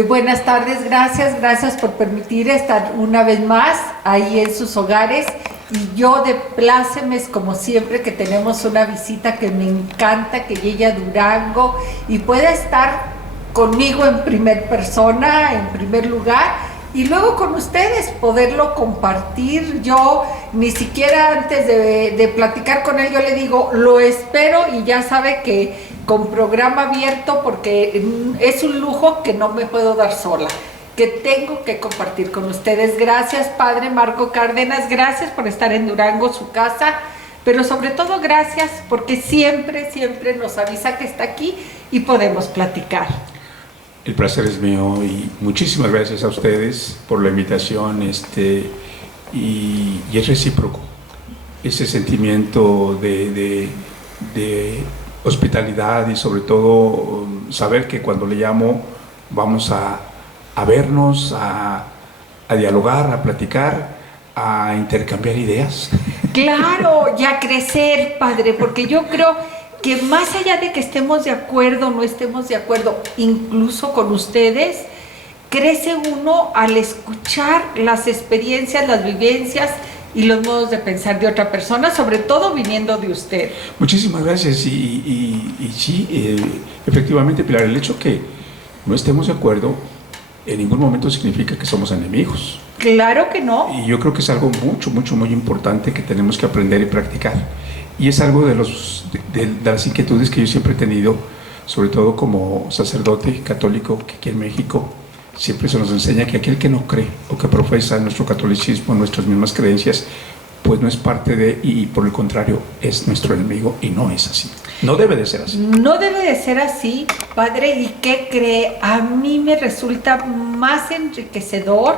Buenas tardes, gracias por permitir estar una vez más ahí en sus hogares. Y yo de plácemes, como siempre, que tenemos una visita que me encanta, que llegue a Durango y pueda estar conmigo en primer persona, en primer lugar, y luego con ustedes poderlo compartir. Yo ni siquiera antes de platicar con él, yo le digo, lo espero, y ya sabe que con programa abierto, porque es un lujo que no me puedo dar sola, que tengo que compartir con ustedes. Gracias, padre Marco Cárdenas, gracias por estar en Durango, su casa, pero sobre todo gracias porque siempre nos avisa que está aquí y podemos platicar. El placer es mío y muchísimas gracias a ustedes por la invitación, y es recíproco ese sentimiento de hospitalidad, y sobre todo saber que cuando le llamo vamos a vernos, a dialogar, a platicar, a intercambiar ideas. Claro, y a crecer, padre, porque yo creo que más allá de que estemos de acuerdo o no estemos de acuerdo, incluso con ustedes, crece uno al escuchar las experiencias, las vivencias y los modos de pensar de otra persona, sobre todo viniendo de usted. Muchísimas gracias, y sí, efectivamente, Pilar, el hecho que no estemos de acuerdo en ningún momento significa que somos enemigos. Claro que no. Y yo creo que es algo muy importante que tenemos que aprender y practicar. Y es algo de las inquietudes que yo siempre he tenido, sobre todo como sacerdote católico, que aquí en México siempre se nos enseña que aquel que no cree o que profesa nuestro catolicismo, nuestras mismas creencias, pues no es parte de, y por el contrario, es nuestro enemigo, y no es así. No debe de ser así. No debe de ser así, padre. ¿Y qué cree? A mí me resulta más enriquecedor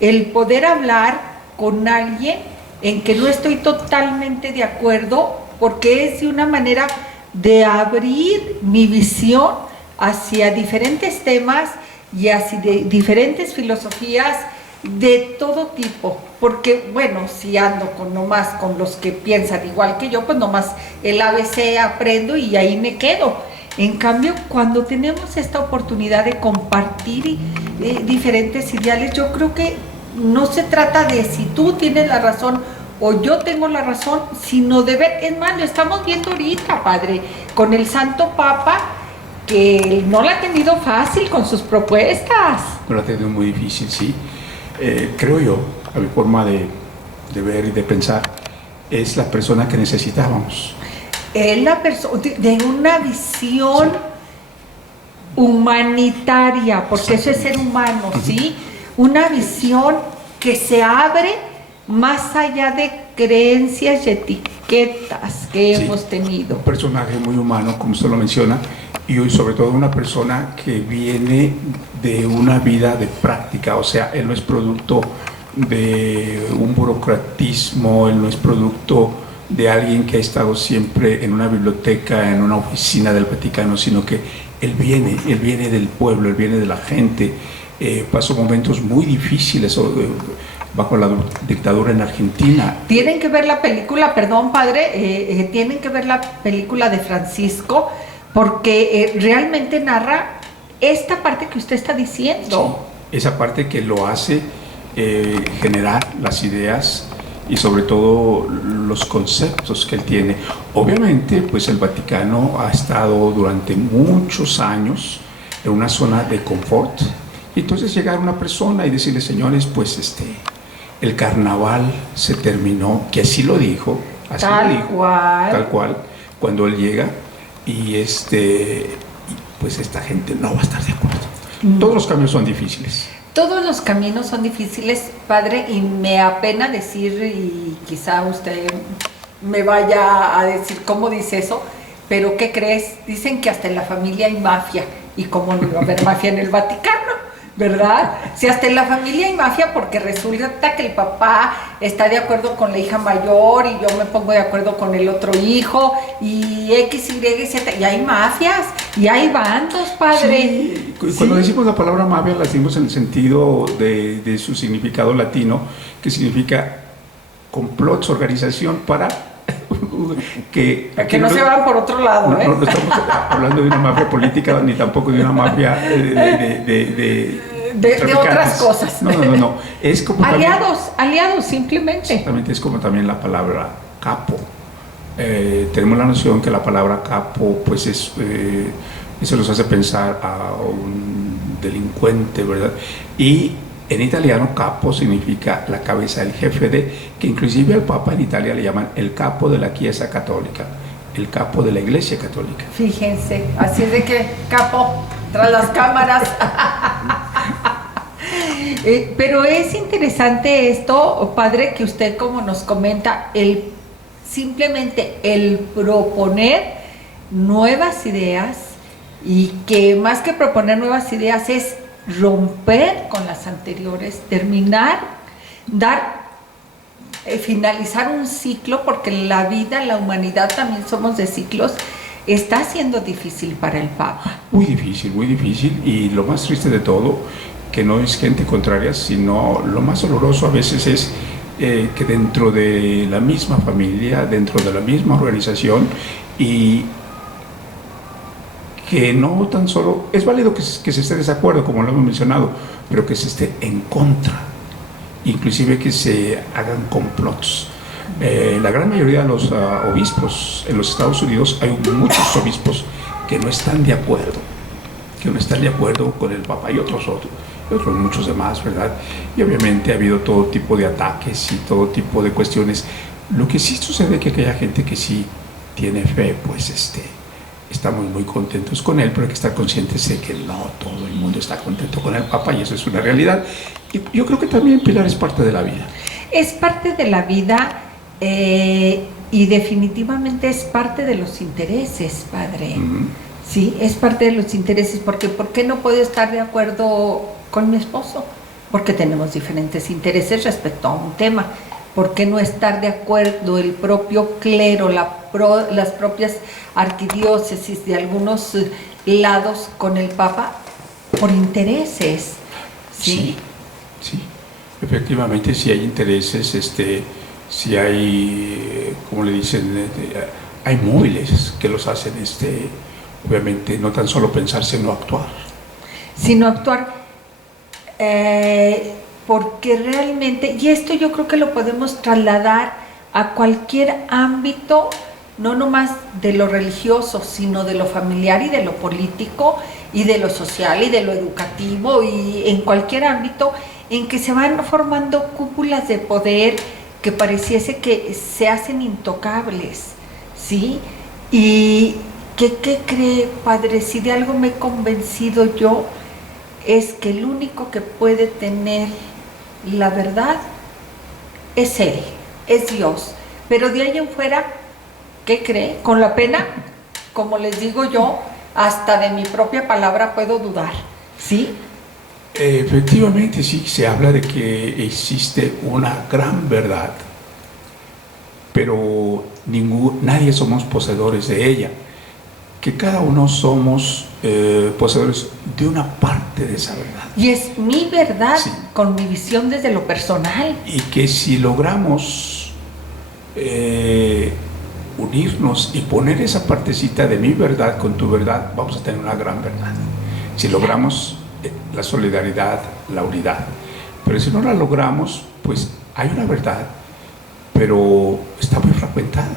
el poder hablar con alguien en que no estoy totalmente de acuerdo, porque es de una manera de abrir mi visión hacia diferentes temas y hacia diferentes filosofías de todo tipo. Porque, bueno, si ando nomás con los que piensan igual que yo, pues nomás el ABC aprendo y ahí me quedo. En cambio, cuando tenemos esta oportunidad de compartir diferentes ideales, yo creo que no se trata de si tú tienes la razón o yo tengo la razón, sino de ver. Es más, lo estamos viendo ahorita, padre, con el Santo Papa, que no la ha tenido fácil con sus propuestas. No la ha tenido muy difícil, sí. Creo yo, a mi forma de ver y de pensar, es la persona que necesitábamos. Es la persona de una visión humanitaria, porque eso es ser humano, ¿sí? Una visión que se abre más allá de creencias y etiquetas que hemos tenido. Un personaje muy humano, como usted lo menciona, y hoy sobre todo una persona que viene de una vida de práctica. O sea, él no es producto de un burocratismo, él no es producto de alguien que ha estado siempre en una biblioteca, en una oficina del Vaticano, sino que él viene del pueblo, él viene de la gente. Pasó momentos muy difíciles bajo la dictadura en Argentina. Tienen que ver la película, perdón, padre, tienen que ver la película de Francisco, porque realmente narra esta parte que usted está diciendo. Sí, esa parte que lo hace generar las ideas y sobre todo los conceptos que él tiene. Obviamente, pues el Vaticano ha estado durante muchos años en una zona de confort. Y entonces llegar una persona y decirle, señores, pues el carnaval se terminó, que así lo dijo, tal cual, cuando él llega, y pues esta gente no va a estar de acuerdo. Todos los cambios son difíciles. Todos los caminos son difíciles, padre, y me apena decir, y quizá usted me vaya a decir cómo dice eso, pero ¿qué crees? Dicen que hasta en la familia hay mafia, y cómo no iba a haber mafia en el Vaticano, ¿verdad? Si hasta en la familia hay mafia, porque resulta que el papá está de acuerdo con la hija mayor y yo me pongo de acuerdo con el otro hijo, y X, Y, Z, y hay mafias, y hay bandos, padre. Sí. Cuando decimos la palabra mafia, la decimos en el sentido de su significado latino, que significa complots, organización para que no se van por otro lado, no, no estamos hablando de una mafia política ni tampoco de una mafia de otras cosas. No. Es como aliados simplemente. Exactamente, es como también la palabra capo. Tenemos la noción que la palabra capo, pues eso nos hace pensar a un delincuente, ¿verdad? Y en italiano capo significa la cabeza, el jefe de, que inclusive al Papa en Italia le llaman el capo de la Chiesa Católica, el capo de la Iglesia Católica. Fíjense, así es de que capo, tras las cámaras. Pero es interesante esto, padre, que usted como nos comenta, simplemente el proponer nuevas ideas, y que más que proponer nuevas ideas es romper con las anteriores, terminar, finalizar un ciclo, porque la vida, la humanidad también somos de ciclos. Está siendo difícil para el Papa. Muy difícil, y lo más triste de todo, que no es gente contraria, sino lo más doloroso a veces es que dentro de la misma familia, dentro de la misma organización, y que no tan solo, es válido que se esté de desacuerdo, como lo hemos mencionado, pero que se esté en contra, inclusive que se hagan complots. La gran mayoría de los obispos en los Estados Unidos, hay muchos obispos que no están de acuerdo, con el Papa, y otros muchos demás, ¿verdad? Y obviamente ha habido todo tipo de ataques y todo tipo de cuestiones. Lo que sí sucede es que aquella gente que sí tiene fe, pues estamos muy contentos con él, pero hay que estar conscientes de que no todo el mundo está contento con el Papa, y eso es una realidad. Y yo creo que también, Pilar, es parte de la vida. Es parte de la vida, y definitivamente es parte de los intereses, padre. Sí, es parte de los intereses, porque ¿por qué no puedo estar de acuerdo con mi esposo? Porque tenemos diferentes intereses respecto a un tema. ¿Por qué no estar de acuerdo el propio clero, las propias arquidiócesis de algunos lados con el Papa? Por intereses. Sí, efectivamente, si hay intereses, si hay, como le dicen, hay móviles que los hacen, obviamente, no tan solo pensar, sino actuar. Porque realmente, y esto yo creo que lo podemos trasladar a cualquier ámbito, no nomás de lo religioso, sino de lo familiar y de lo político y de lo social y de lo educativo, y en cualquier ámbito en que se van formando cúpulas de poder que pareciese que se hacen intocables, ¿sí? Y ¿qué cree, padre? Si de algo me he convencido yo, es que el único que puede tener la verdad es Él, es Dios. Pero de ahí en fuera, ¿qué cree? Con la pena, como les digo yo, hasta de mi propia palabra puedo dudar, ¿sí? Efectivamente, sí, se habla de que existe una gran verdad, pero nadie somos poseedores de ella, que cada uno somos poseedores de una parte de esa verdad. Y es mi verdad, sí, con mi visión desde lo personal. Y que si logramos unirnos y poner esa partecita de mi verdad con tu verdad, vamos a tener una gran verdad. Si logramos la solidaridad, la unidad. Pero si no la logramos, pues hay una verdad, pero está muy fragmentada.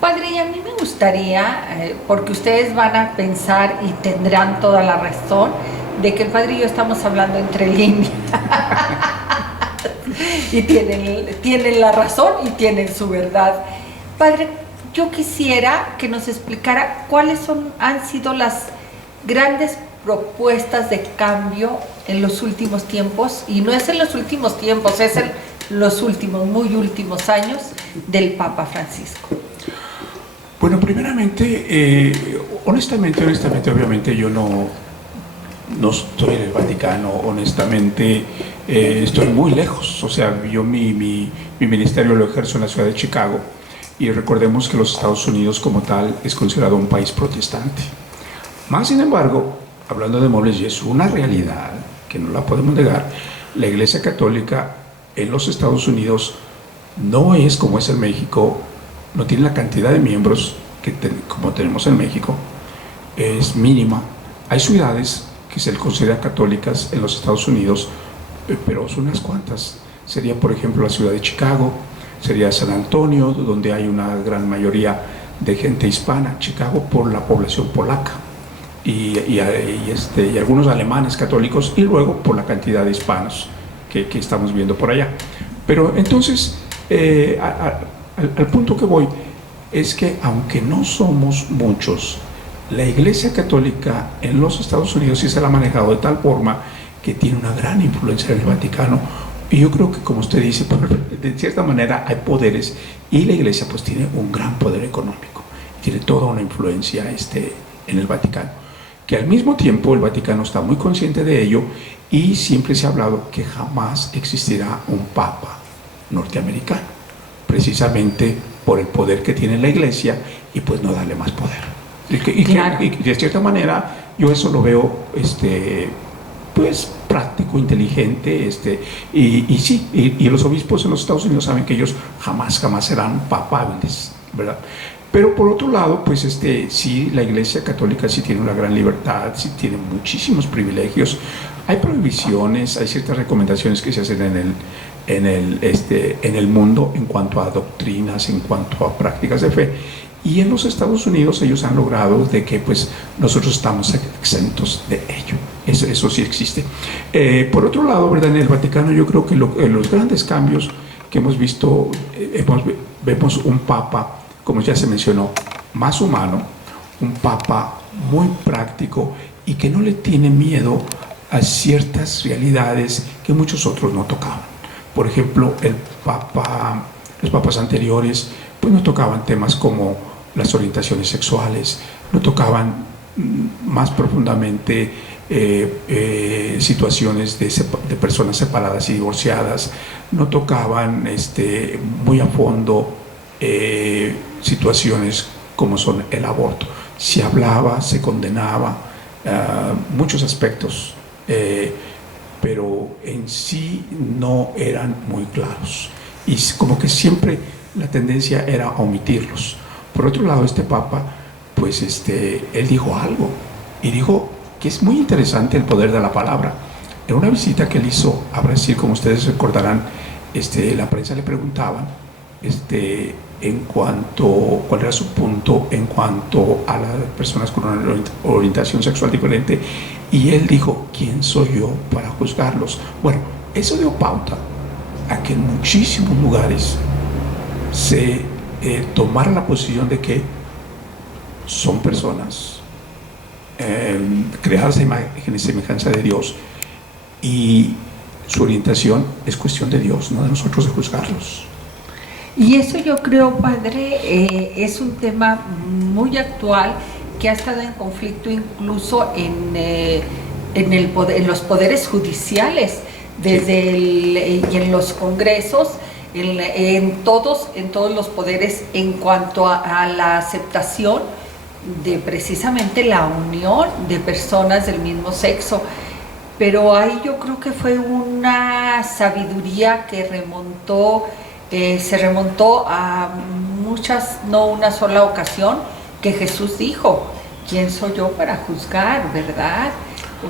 Padre, y a mí me gustaría, porque ustedes van a pensar y tendrán toda la razón, de que el padre y yo estamos hablando entre líneas. Y tienen la razón y tienen su verdad. Padre, yo quisiera que nos explicara cuáles han sido las grandes propuestas de cambio en los últimos tiempos, y no es en los últimos tiempos, es en los últimos, muy últimos años del Papa Francisco. Bueno, primeramente, honestamente, obviamente yo no estoy en el Vaticano, honestamente estoy muy lejos, o sea, yo mi ministerio lo ejerzo en la ciudad de Chicago, y recordemos que los Estados Unidos como tal es considerado un país protestante. Más sin embargo, hablando de muebles, y es una realidad que no la podemos negar, la Iglesia Católica en los Estados Unidos no es como es en México no tiene la cantidad de miembros como tenemos en México, es mínima. Hay ciudades que se consideran católicas en los Estados Unidos, pero son unas cuantas. Sería, por ejemplo, la ciudad de Chicago, sería San Antonio, donde hay una gran mayoría de gente hispana. Chicago por la población polaca y algunos alemanes católicos, y luego por la cantidad de hispanos que estamos viendo por allá. Pero entonces, al punto que voy es que aunque no somos muchos, la Iglesia Católica en los Estados Unidos sí se la ha manejado de tal forma que tiene una gran influencia en el Vaticano. Y yo creo que, como usted dice, de cierta manera hay poderes, y la Iglesia pues tiene un gran poder económico, tiene toda una influencia en el Vaticano, que al mismo tiempo el Vaticano está muy consciente de ello, y siempre se ha hablado que jamás existirá un papa norteamericano, precisamente por el poder que tiene la Iglesia, y pues no darle más poder. Claro. Y de cierta manera yo eso lo veo pues práctico, inteligente, y sí, y los obispos en los Estados Unidos saben que ellos jamás serán papables, ¿verdad? Pero por otro lado, pues sí, la Iglesia Católica sí tiene una gran libertad, sí tiene muchísimos privilegios. Hay prohibiciones, hay ciertas recomendaciones que se hacen en el mundo en cuanto a doctrinas, en cuanto a prácticas de fe. Y en los Estados Unidos ellos han logrado de que pues nosotros estamos exentos de ello. Eso sí existe. Por otro lado, ¿verdad? En el Vaticano yo creo que los grandes cambios que hemos visto, vemos un papa, como ya se mencionó, más humano, un papa muy práctico y que no le tiene miedo a ciertas realidades que muchos otros no tocaban. Por ejemplo, los papas anteriores pues no tocaban temas como las orientaciones sexuales, no tocaban más profundamente situaciones de personas separadas y divorciadas, no tocaban muy a fondo situaciones como son el aborto. Se hablaba, se condenaba muchos aspectos, pero en sí no eran muy claros, y como que siempre la tendencia era a omitirlos. Por otro lado, este papa, pues él dijo algo, y dijo que es muy interesante el poder de la palabra. En una visita que él hizo a Brasil, como ustedes recordarán, la prensa le preguntaba cuál era su punto en cuanto a las personas con una orientación sexual diferente, y él dijo: ¿quién soy yo para juzgarlos? Bueno, eso dio pauta a que en muchísimos lugares se tomara la posición de que son personas creadas a imagen y semejanza de Dios, y su orientación es cuestión de Dios, no de nosotros de juzgarlos. Y eso yo creo, padre, es un tema muy actual que ha estado en conflicto incluso en los poderes judiciales, y en los congresos, en todos los poderes, en cuanto a la aceptación de precisamente la unión de personas del mismo sexo. Pero ahí yo creo que fue una sabiduría que se remontó a muchas, no una sola ocasión, que Jesús dijo: ¿quién soy yo para juzgar, verdad?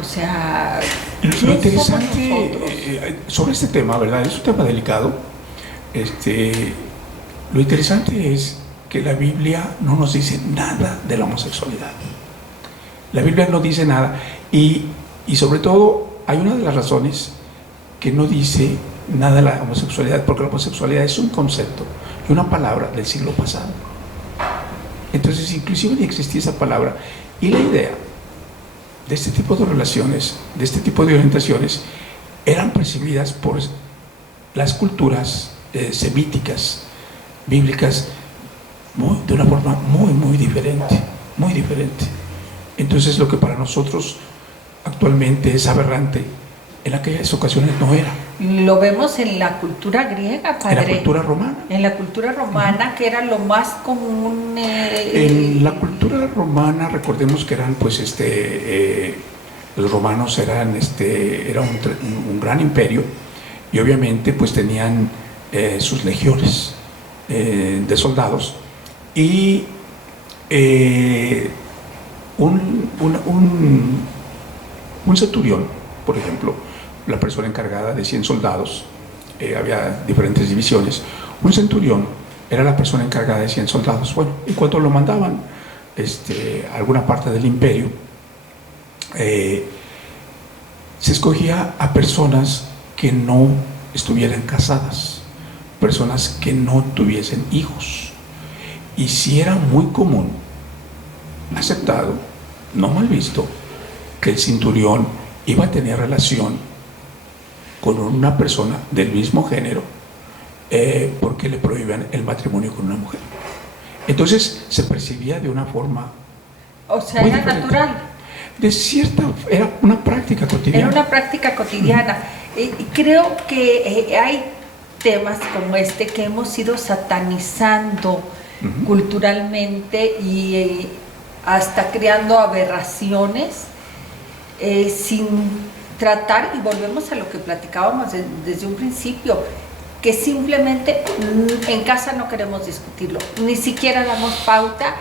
O sea, lo interesante sobre este tema, ¿verdad? Es un tema delicado. Lo interesante es que la Biblia no nos dice nada de la homosexualidad. La Biblia no dice nada, y sobre todo hay una de las razones que no dice nada de la homosexualidad, porque la homosexualidad es un concepto y una palabra del siglo pasado. Entonces, inclusive ni existía esa palabra, y la idea de este tipo de relaciones, de este tipo de orientaciones, eran percibidas por las culturas semíticas, bíblicas, de una forma muy diferente, muy diferente. Entonces, lo que para nosotros actualmente es aberrante, en aquellas ocasiones no era. Lo vemos en la cultura griega, padre. En la cultura romana. En la cultura romana, que era lo más común. En la cultura romana, recordemos que eran, pues, los romanos era un gran imperio, y obviamente, pues, tenían sus legiones de soldados, Y un centurión, por ejemplo, la persona encargada de 100 soldados, había diferentes divisiones, un centurión era la persona encargada de 100 soldados. Bueno, y cuando lo mandaban a alguna parte del imperio, se escogía a personas que no estuvieran casadas, personas que no tuviesen hijos. Y si era muy común, aceptado, no mal visto, que el centurión iba a tener relación con una persona del mismo género, porque le prohibían el matrimonio con una mujer. Entonces se percibía de una forma, o sea, era diferente. Natural. De cierta, era una práctica cotidiana. Era una práctica cotidiana. Y creo que hay temas como este que hemos ido satanizando culturalmente y hasta creando aberraciones sin tratar, y volvemos a lo que platicábamos desde un principio, que simplemente en casa no queremos discutirlo, ni siquiera damos pauta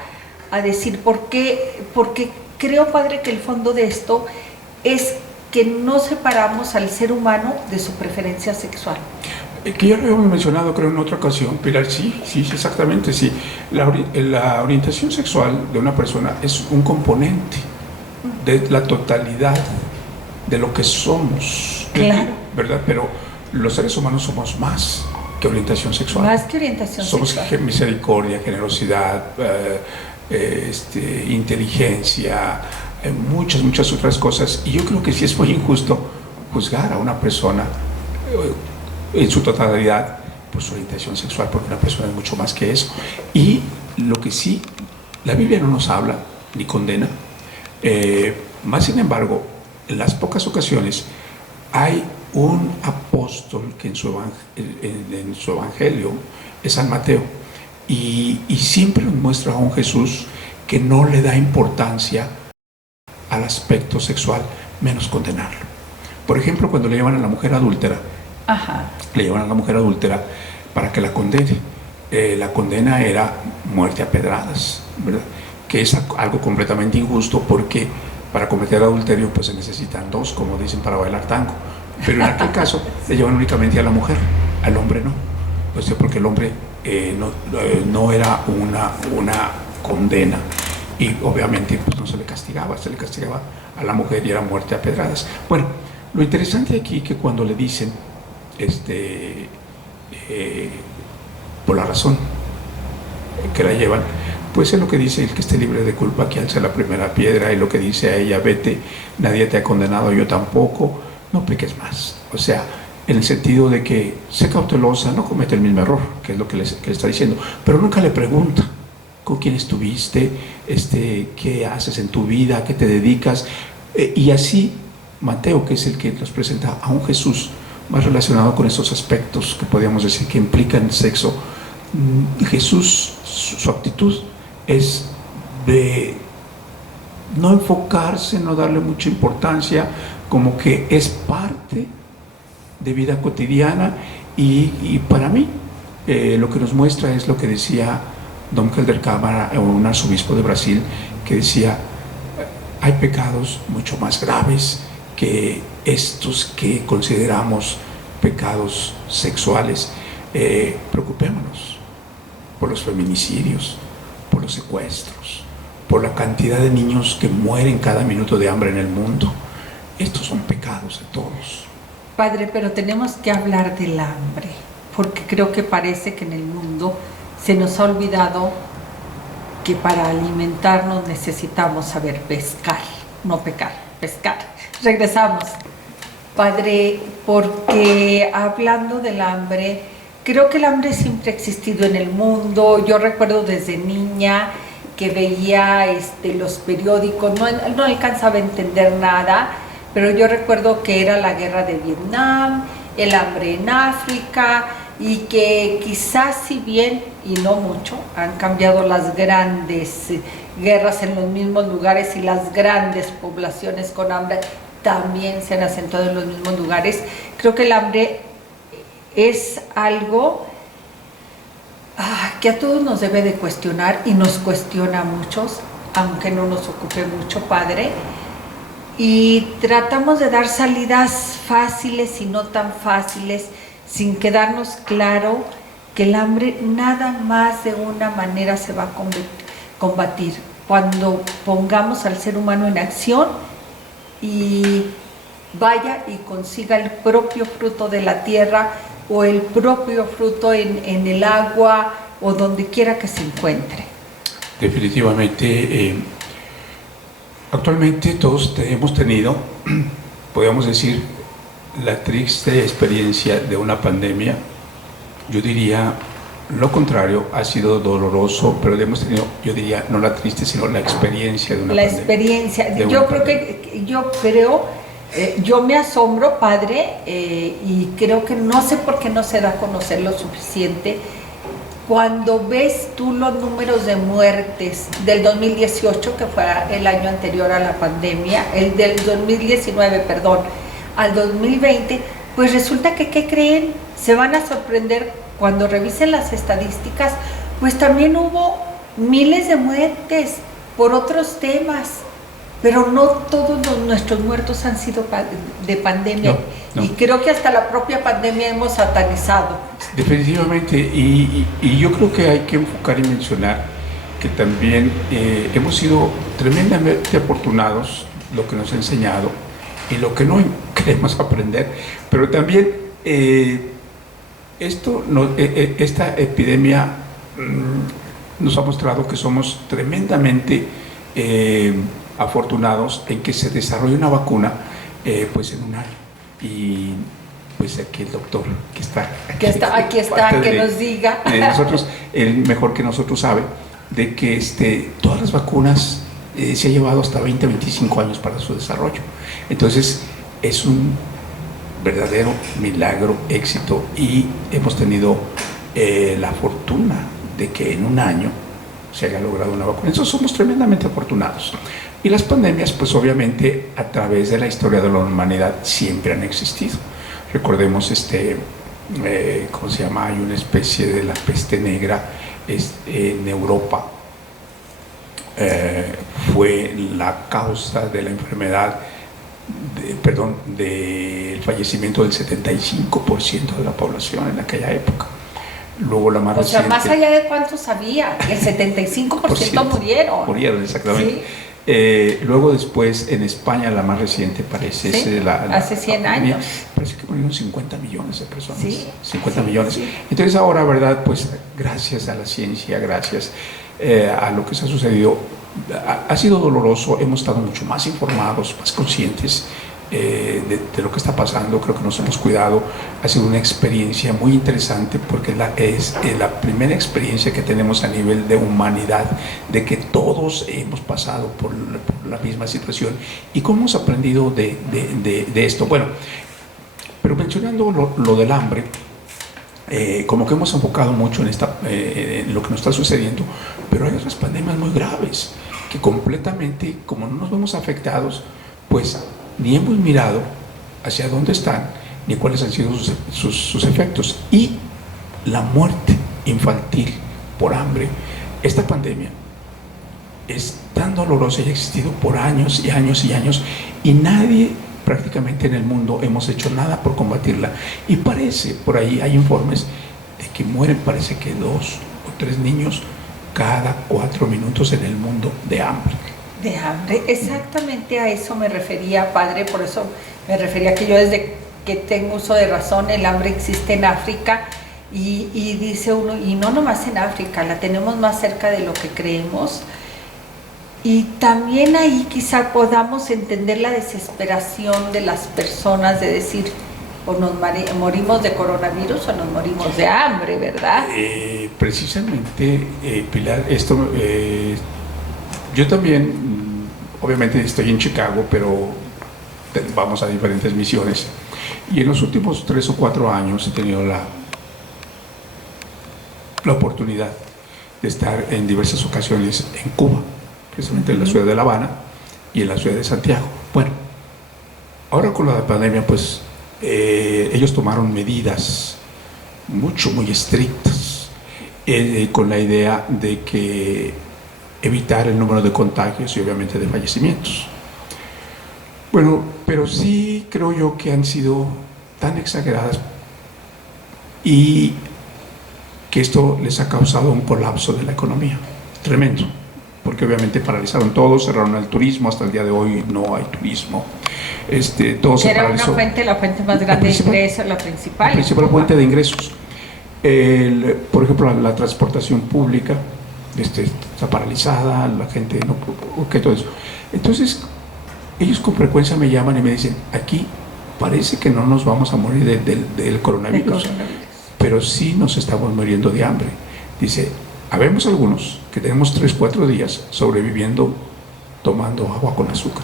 a decir por qué, porque creo, padre, que el fondo de esto es que no separamos al ser humano de su preferencia sexual. Que ya lo habíamos mencionado, creo, en otra ocasión, Pilar. Sí, exactamente, sí. La orientación sexual de una persona es un componente de la totalidad de lo que somos. Claro. ¿Verdad? Pero los seres humanos somos más que orientación sexual. Más que orientación somos sexual. Somos misericordia, generosidad, inteligencia, muchas otras cosas. Y yo creo que sí es muy injusto juzgar a una persona en su totalidad por su orientación sexual, porque una persona es mucho más que eso. Y lo que sí, la Biblia no nos habla ni condena, más sin embargo, en las pocas ocasiones hay un apóstol que en su evangelio es San Mateo, y siempre nos muestra a un Jesús que no le da importancia al aspecto sexual, menos condenarlo. Por ejemplo, cuando le llevan a la mujer adúltera, le llevan a la mujer adúltera para que la condene. La condena era muerte a pedradas, ¿verdad? Que es algo completamente injusto, porque para cometer adulterio pues se necesitan dos, como dicen, para bailar tango. Pero en aquel caso le llevan únicamente a la mujer, al hombre no. Pues porque el hombre no era una condena, y obviamente pues no se le castigaba a la mujer, y era muerte a pedradas. Bueno, lo interesante aquí que cuando le dicen por la razón que la llevan, pues es lo que dice: el que esté libre de culpa que alce la primera piedra. Y lo que dice a ella: vete, nadie te ha condenado, yo tampoco, no peques más. O sea, en el sentido de que sé cautelosa, no comete el mismo error, que es lo que le está diciendo, pero nunca le pregunta con quién estuviste, qué haces en tu vida, qué te dedicas, y así Mateo, que es el que nos presenta a un Jesús más relacionado con esos aspectos que podríamos decir que implican el sexo. Jesús, su actitud es de no enfocarse, no darle mucha importancia, como que es parte de vida cotidiana. Y para mí lo que nos muestra es lo que decía Dom Helder Câmara, un arzobispo de Brasil, que decía: hay pecados mucho más graves que estos que consideramos pecados sexuales. Preocupémonos por los feminicidios, por los secuestros, por la cantidad de niños que mueren cada minuto de hambre en el mundo. Estos son pecados de todos. Padre, pero tenemos que hablar del hambre, porque creo que parece que en el mundo se nos ha olvidado que para alimentarnos necesitamos saber pescar, no pecar, pescar. Regresamos, Padre, porque hablando del hambre, creo que el hambre siempre ha existido en el mundo. Yo recuerdo desde niña que veía los periódicos, no alcanzaba a entender nada, pero yo recuerdo que era la guerra de Vietnam, el hambre en África, y que quizás, si bien y no mucho, han cambiado las grandes guerras en los mismos lugares y las grandes poblaciones con hambre también se han asentado en los mismos lugares. Creo que el hambre es algo que que a todos nos debe de cuestionar y nos cuestiona a muchos, aunque no nos ocupe mucho, Padre. Y tratamos de dar salidas fáciles y no tan fáciles, sin quedarnos claro que el hambre nada más de una manera se va a combatir, cuando pongamos al ser humano en acción y vaya y consiga el propio fruto de la tierra o el propio fruto en el agua o donde quiera que se encuentre. Definitivamente, actualmente todos hemos tenido, podríamos decir, la triste experiencia de una pandemia. Yo diría lo contrario, ha sido doloroso, pero hemos tenido, yo diría, no la triste, sino la experiencia de una pandemia. La experiencia. Yo me asombro, Padre, y creo que no sé por qué no se da a conocer lo suficiente. Cuando ves tú los números de muertes del 2018, que fue el año anterior a la pandemia, el del 2019, perdón, al 2020, pues resulta que, ¿qué creen? Se van a sorprender cuando revisen las estadísticas, pues también hubo miles de muertes por otros temas, pero no todos nuestros muertos han sido de pandemia. No. Y creo que hasta la propia pandemia hemos satanizado. Definitivamente, y yo creo que hay que enfocar y mencionar que también hemos sido tremendamente afortunados, lo que nos ha enseñado y lo que no queremos aprender, pero también esta epidemia nos ha mostrado que somos tremendamente afortunados en que se desarrolle una vacuna pues en un año. Y pues aquí el doctor aquí está, que nos diga. Nosotros, él mejor que nosotros sabe de que todas las vacunas se ha llevado hasta 20-25 años para su desarrollo. Entonces es un verdadero milagro, éxito, y hemos tenido la fortuna de que en un año se haya logrado una vacuna. Entonces somos tremendamente afortunados. Y las pandemias, pues obviamente a través de la historia de la humanidad siempre han existido. Recordemos ¿cómo se llama? Hay una especie de la peste negra en Europa. Fue la causa de la enfermedad, del fallecimiento del 75% de la población en aquella época. Luego la más reciente, más allá de cuántos había, el 75% murieron. Murieron, exactamente. ¿Sí? Luego después en España la más reciente parece, ¿sí? Hace 100 años. Parece que murieron 50 millones de personas. ¿Sí? 50 millones. Sí. Entonces ahora, ¿verdad? Pues gracias a la ciencia, gracias a lo que se ha sucedido, ha sido doloroso, hemos estado mucho más informados, más conscientes de lo que está pasando. Creo que nos hemos cuidado. Ha sido una experiencia muy interesante porque es la primera experiencia que tenemos a nivel de humanidad, de que todos hemos pasado por la misma situación y cómo hemos aprendido de esto. Bueno, pero mencionando lo del hambre, como que hemos enfocado mucho en lo que nos está sucediendo, pero hay otras pandemias muy graves que completamente, como no nos vemos afectados, pues ni hemos mirado hacia dónde están, ni cuáles han sido sus efectos. Y la muerte infantil por hambre, esta pandemia es tan dolorosa y ha existido por años y años y años, y nadie prácticamente en el mundo hemos hecho nada por combatirla. Y parece, por ahí hay informes de que mueren, parece que 2 o 3 niños cada 4 minutos en el mundo de hambre. De hambre, exactamente a eso me refería, Padre, por eso me refería que yo desde que tengo uso de razón, el hambre existe en África y dice uno, y no nomás en África, la tenemos más cerca de lo que creemos, y también ahí quizá podamos entender la desesperación de las personas de decir, o nos morimos de coronavirus o nos morimos de hambre, ¿verdad? Precisamente, Pilar, esto... yo también, obviamente estoy en Chicago, pero vamos a diferentes misiones. Y en los últimos 3 o 4 años he tenido la oportunidad de estar en diversas ocasiones en Cuba, precisamente en la ciudad de La Habana y en la ciudad de Santiago. Bueno, ahora con la pandemia, pues ellos tomaron medidas muy estrictas. con la idea de que evitar el número de contagios y obviamente de fallecimientos. Bueno, pero sí creo yo que han sido tan exageradas y que esto les ha causado un colapso de la economía tremendo, porque obviamente paralizaron todo, cerraron el turismo, hasta el día de hoy no hay turismo. Todo se paralizó. Era la fuente más grande de ingresos, la principal fuente de ingresos. Por ejemplo, la transportación pública está paralizada, la gente no, todo eso. Entonces, ellos con frecuencia me llaman y me dicen, aquí parece que no nos vamos a morir del coronavirus, pero sí nos estamos muriendo de hambre. Dice, habemos algunos que tenemos 3, 4 días sobreviviendo tomando agua con azúcar.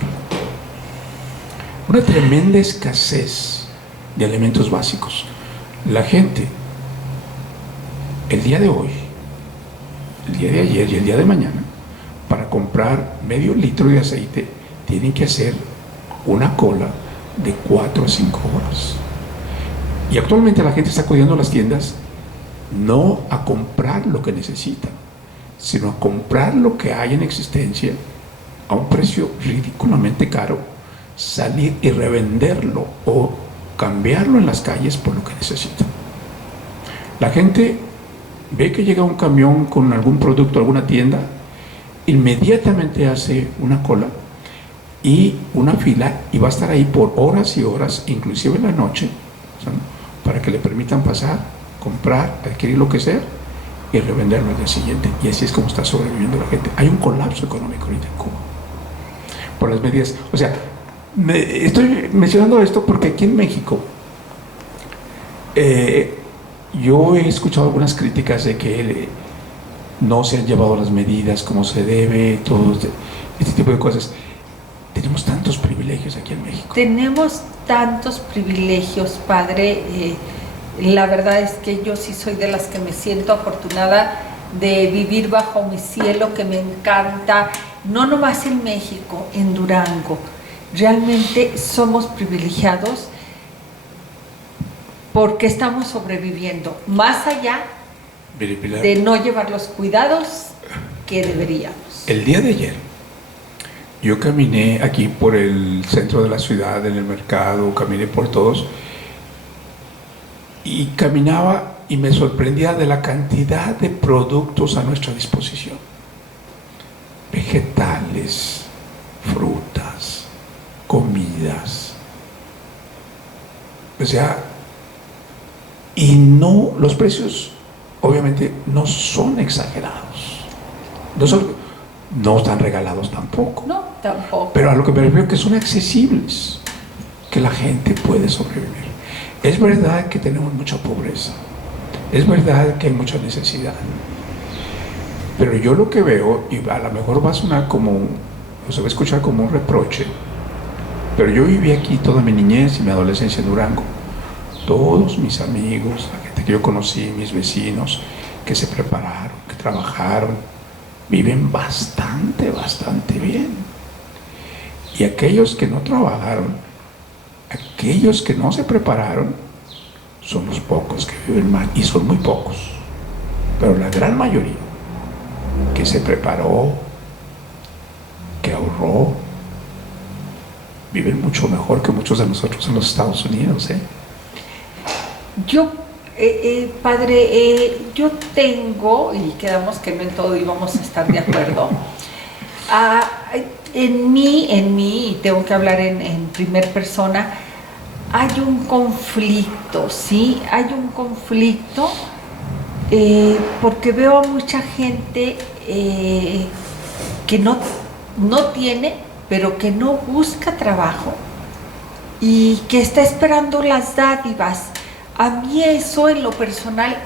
Una tremenda escasez de alimentos básicos. La gente, el día de hoy, el día de ayer y el día de mañana, para comprar medio litro de aceite, tienen que hacer una cola de 4 a 5 horas. Y actualmente la gente está acudiendo a las tiendas no a comprar lo que necesitan, sino a comprar lo que hay en existencia a un precio ridículamente caro, salir y revenderlo o cambiarlo en las calles por lo que necesitan. La gente ve que llega un camión con algún producto a alguna tienda, inmediatamente hace una cola y una fila y va a estar ahí por horas y horas, inclusive en la noche, ¿sí?, para que le permitan pasar, comprar, adquirir lo que sea y revenderlo al día siguiente. Y así es como está sobreviviendo la gente. Hay un colapso económico ahorita en Cuba por las medidas. O sea, estoy mencionando esto porque aquí en México yo he escuchado algunas críticas de que no se han llevado las medidas como se debe, todo este tipo de cosas. Tenemos tantos privilegios aquí en México. Tenemos tantos privilegios, padre. La verdad es que yo sí soy de las que me siento afortunada de vivir bajo mi cielo, que me encanta, no nomás en México, en Durango. Realmente somos privilegiados porque estamos sobreviviendo, más allá de no llevar los cuidados que deberíamos. El día de ayer, yo caminé aquí por el centro de la ciudad, en el mercado, caminé por todos, y caminaba y me sorprendía de la cantidad de productos a nuestra disposición. Vegetales, frutas, comidas. O sea, y no, los precios obviamente no son exagerados. No están regalados tampoco. No, tampoco. Pero a lo que me refiero es que son accesibles, que la gente puede sobrevivir. Es verdad que tenemos mucha pobreza, es verdad que hay mucha necesidad, pero yo lo que veo, y a lo mejor va a sonar como, o se va a escuchar como un reproche, pero yo viví aquí toda mi niñez y mi adolescencia en Durango. Todos mis amigos, la gente que yo conocí, mis vecinos, que se prepararon, que trabajaron, viven bastante bien. Y aquellos que no trabajaron, aquellos que no se prepararon, son los pocos que viven mal, y son muy pocos. Pero la gran mayoría que se preparó, que ahorró, viven mucho mejor que muchos de nosotros en los Estados Unidos, ¿eh? Yo, padre, yo tengo, y quedamos que no en todo íbamos a estar de acuerdo, en mí, y tengo que hablar en primer persona, hay un conflicto, ¿sí? Hay un conflicto porque veo a mucha gente que no tiene, pero que no busca trabajo y que está esperando las dádivas. A mí eso en lo personal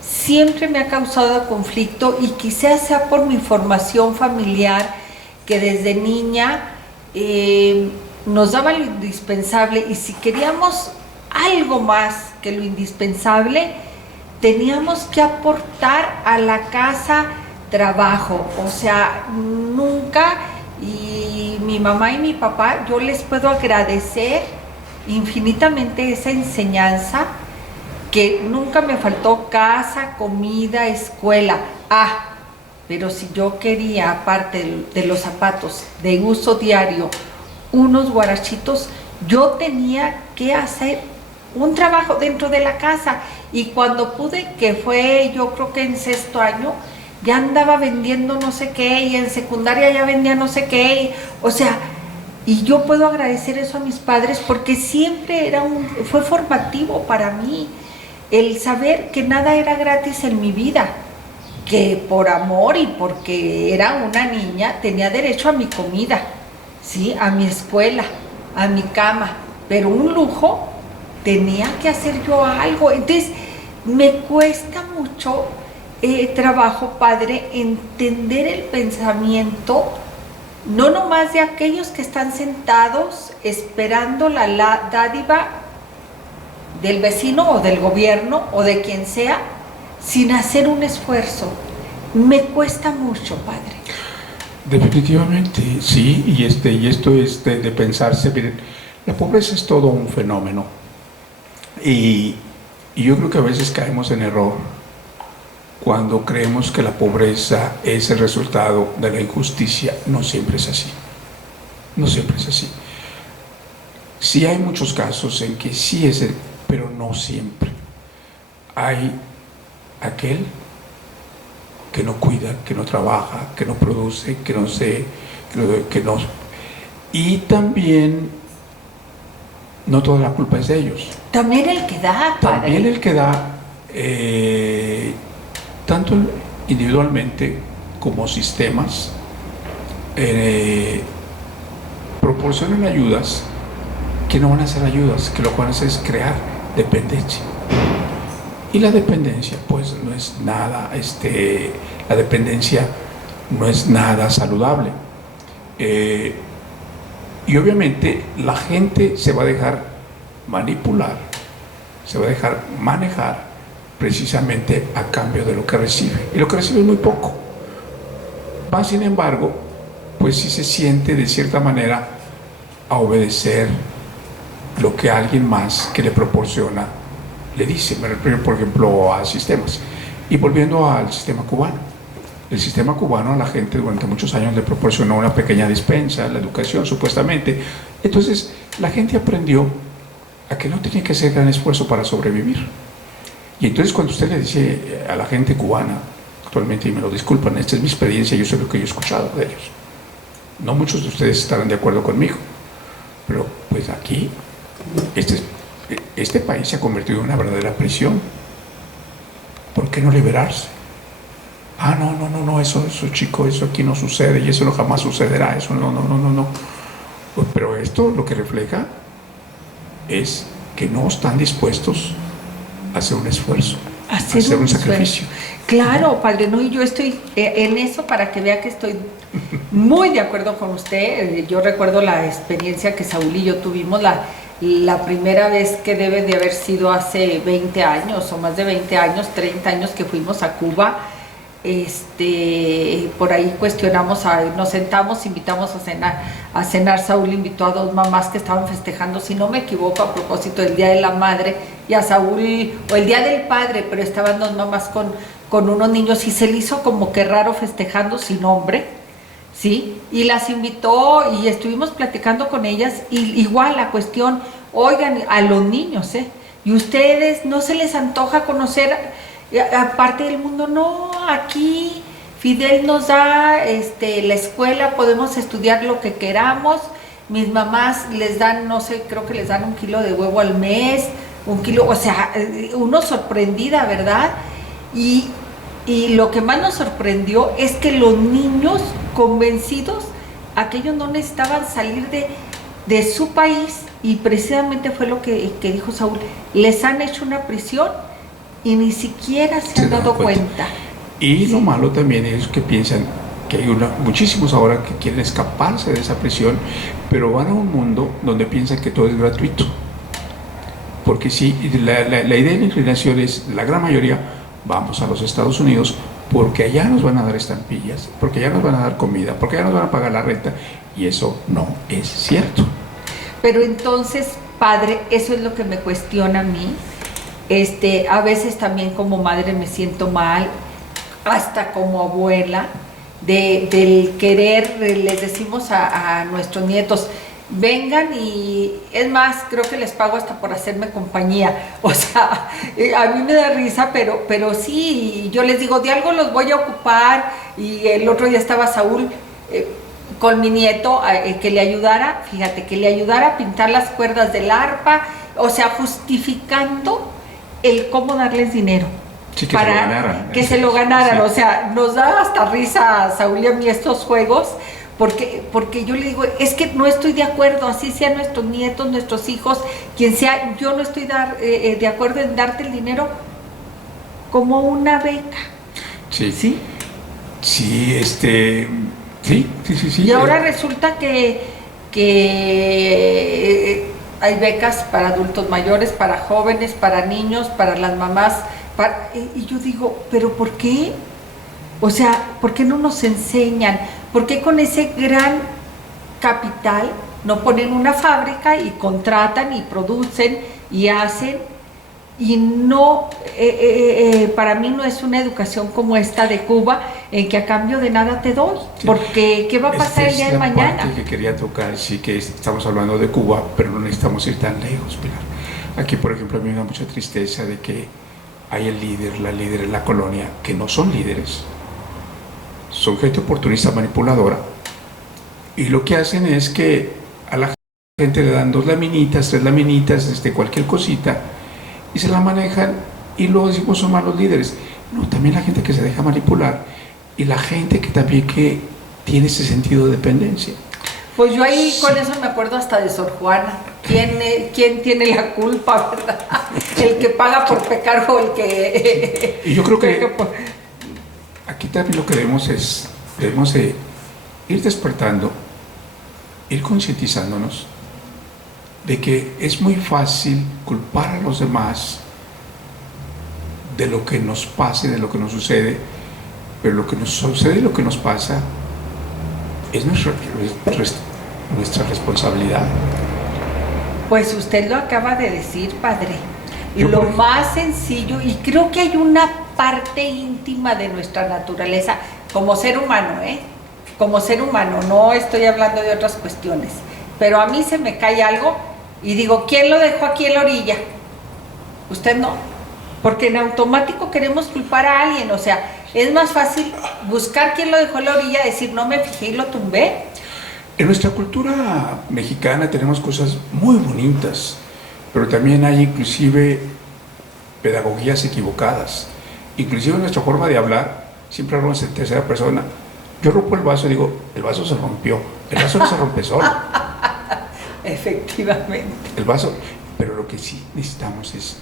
siempre me ha causado conflicto, y quizás sea por mi formación familiar, que desde niña nos daba lo indispensable, y si queríamos algo más que lo indispensable, teníamos que aportar a la casa trabajo. O sea, nunca, y mi mamá y mi papá, yo les puedo agradecer infinitamente esa enseñanza que nunca me faltó casa, comida, escuela. Pero si yo quería, aparte de los zapatos de uso diario, unos guarachitos, yo tenía que hacer un trabajo dentro de la casa. Y cuando pude, que fue yo creo que en sexto año, ya andaba vendiendo no sé qué, y en secundaria ya vendía no sé qué, o sea, y yo puedo agradecer eso a mis padres porque siempre fue formativo para mí, el saber que nada era gratis en mi vida, que por amor y porque era una niña tenía derecho a mi comida, ¿sí? A mi escuela, a mi cama, pero un lujo tenía que hacer yo algo. Entonces me cuesta mucho trabajo, padre, entender el pensamiento, no nomás de aquellos que están sentados esperando la dádiva del vecino o del gobierno o de quien sea, sin hacer un esfuerzo. Me cuesta mucho, padre. Definitivamente, sí, y esto es de pensarse, miren, la pobreza es todo un fenómeno, y yo creo que a veces caemos en error cuando creemos que la pobreza es el resultado de la injusticia. No siempre es así, no siempre es así. Sí hay muchos casos en que sí es pero no siempre. Hay aquel que no cuida, que no trabaja, que no produce, que no. Y también no toda la culpa es de ellos. También el que da, padre. También el que da, tanto individualmente como sistemas, proporcionan ayudas que no van a ser ayudas, que lo que van a hacer es crear dependencia. Y la dependencia, pues, no es nada, la dependencia no es nada saludable. Y obviamente la gente se va a dejar manipular, se va a dejar manejar precisamente a cambio de lo que recibe. Y lo que recibe es muy poco. Más sin embargo, pues sí se siente de cierta manera a obedecer lo que alguien más que le proporciona le dice. Me refiero, por ejemplo, a sistemas. Y volviendo al sistema cubano. El sistema cubano a la gente durante muchos años le proporcionó una pequeña despensa, la educación supuestamente. Entonces la gente aprendió a que no tenía que hacer gran esfuerzo para sobrevivir. Y entonces cuando usted le dice a la gente cubana actualmente, y me lo disculpan, esta es mi experiencia, yo sé lo que yo he escuchado de ellos. No muchos de ustedes estarán de acuerdo conmigo, pero pues aquí este país se ha convertido en una verdadera prisión. ¿Por qué no liberarse? No, eso chico, eso aquí no sucede y eso no jamás sucederá, eso no. Pues, pero esto lo que refleja es que no están dispuestos a hacer un esfuerzo, a hacer un sacrificio. Claro, padre, no, y yo estoy en eso para que vea que estoy muy de acuerdo con usted. Yo recuerdo la experiencia que Saúl y yo tuvimos la primera vez, que debe de haber sido hace 20 años o más de 20 años, 30 años, que fuimos a Cuba. Por ahí cuestionamos, nos sentamos, invitamos a cenar. Saúl invitó a dos mamás que estaban festejando, si no me equivoco, a propósito del Día de la Madre, y a Saúl, o el Día del Padre, pero estaban dos mamás con unos niños, y se le hizo como que raro festejando sin nombre, ¿sí? Y las invitó y estuvimos platicando con ellas, y igual la cuestión, oigan, a los niños, y ustedes, ¿no se les antoja conocer aparte del mundo? No, aquí Fidel nos da la escuela, podemos estudiar lo que queramos. Mis mamás les dan, no sé, creo que les dan 1 kilo de huevo al mes, 1 kilo, o sea, uno sorprendida, ¿verdad? Y lo que más nos sorprendió es que los niños convencidos, aquellos no necesitaban salir de su país, y precisamente fue lo que dijo Saúl, les han hecho una prisión y ni siquiera se han dado cuenta. Y lo malo también es que piensan que hay muchísimos ahora que quieren escaparse de esa prisión, pero van a un mundo donde piensan que todo es gratuito. Porque sí, la idea y la inclinación es, la gran mayoría, vamos a los Estados Unidos porque allá nos van a dar estampillas, porque allá nos van a dar comida, porque allá nos van a pagar la renta, y eso no es cierto. Pero entonces, padre, eso es lo que me cuestiona a mí. A veces también como madre me siento mal, hasta como abuela, del querer, les decimos a nuestros nietos, vengan y es más, creo que les pago hasta por hacerme compañía. O sea, a mí me da risa, pero sí, yo les digo, de algo los voy a ocupar. Y el otro día estaba Saúl con mi nieto que le ayudara, fíjate, que le ayudara a pintar las cuerdas del arpa, o sea, justificando el cómo darles dinero. Sí, que para se lo ganaran. Que se lo ganaran. Sí. O sea, nos da hasta risa a Saúl y a mí estos juegos, porque yo le digo, es que no estoy de acuerdo, así sean nuestros nietos, nuestros hijos, quien sea, yo no estoy de acuerdo en darte el dinero como una beca. Sí. ¿Sí? Sí, sí. Y ahora resulta que hay becas para adultos mayores, para jóvenes, para niños, para las mamás, y yo digo, ¿pero por qué? O sea, ¿por qué no nos enseñan? ¿Por qué con ese gran capital no ponen una fábrica y contratan y producen y hacen? Y no, para mí no es una educación como esta de Cuba, en que a cambio de nada te doy, porque ¿qué va a pasar el día de mañana? Esta es la parte que quería tocar, sí, que estamos hablando de Cuba, pero no necesitamos ir tan lejos, Pilar. Aquí, por ejemplo, a mí me da mucha tristeza de que hay el líder, la líder en la colonia, que no son líderes, son gente oportunista manipuladora, y lo que hacen es que a la gente le dan 2 laminitas, 3 laminitas, cualquier cosita, y se la manejan, y luego decimos son malos líderes. No, también la gente que se deja manipular, y la gente que también que tiene ese sentido de dependencia. Pues yo ahí con eso me acuerdo hasta de Sor Juana. ¿Quién tiene la culpa, verdad? ¿El que paga por pecar o el que...? Y yo creo que aquí también lo que debemos ir despertando, ir concientizándonos de que es muy fácil culpar a los demás de lo que nos pase, de lo que nos sucede, pero lo que nos sucede y lo que nos pasa es nuestra responsabilidad. Pues usted lo acaba de decir, padre. Lo más sencillo, y creo que hay una parte íntima de nuestra naturaleza como ser humano, como ser humano, no estoy hablando de otras cuestiones, pero a mí se me cae algo y digo, ¿quién lo dejó aquí en la orilla? Usted no, porque en automático queremos culpar a alguien. O sea, es más fácil buscar quién lo dejó en la orilla, decir, no me fijé y lo tumbé. En nuestra cultura mexicana tenemos cosas muy bonitas, pero también hay inclusive pedagogías equivocadas. Inclusive en nuestra forma de hablar, siempre hablamos en tercera persona. Yo rompo el vaso y digo, el vaso se rompió. El vaso no se rompe solo. Efectivamente. El vaso, pero lo que sí necesitamos es,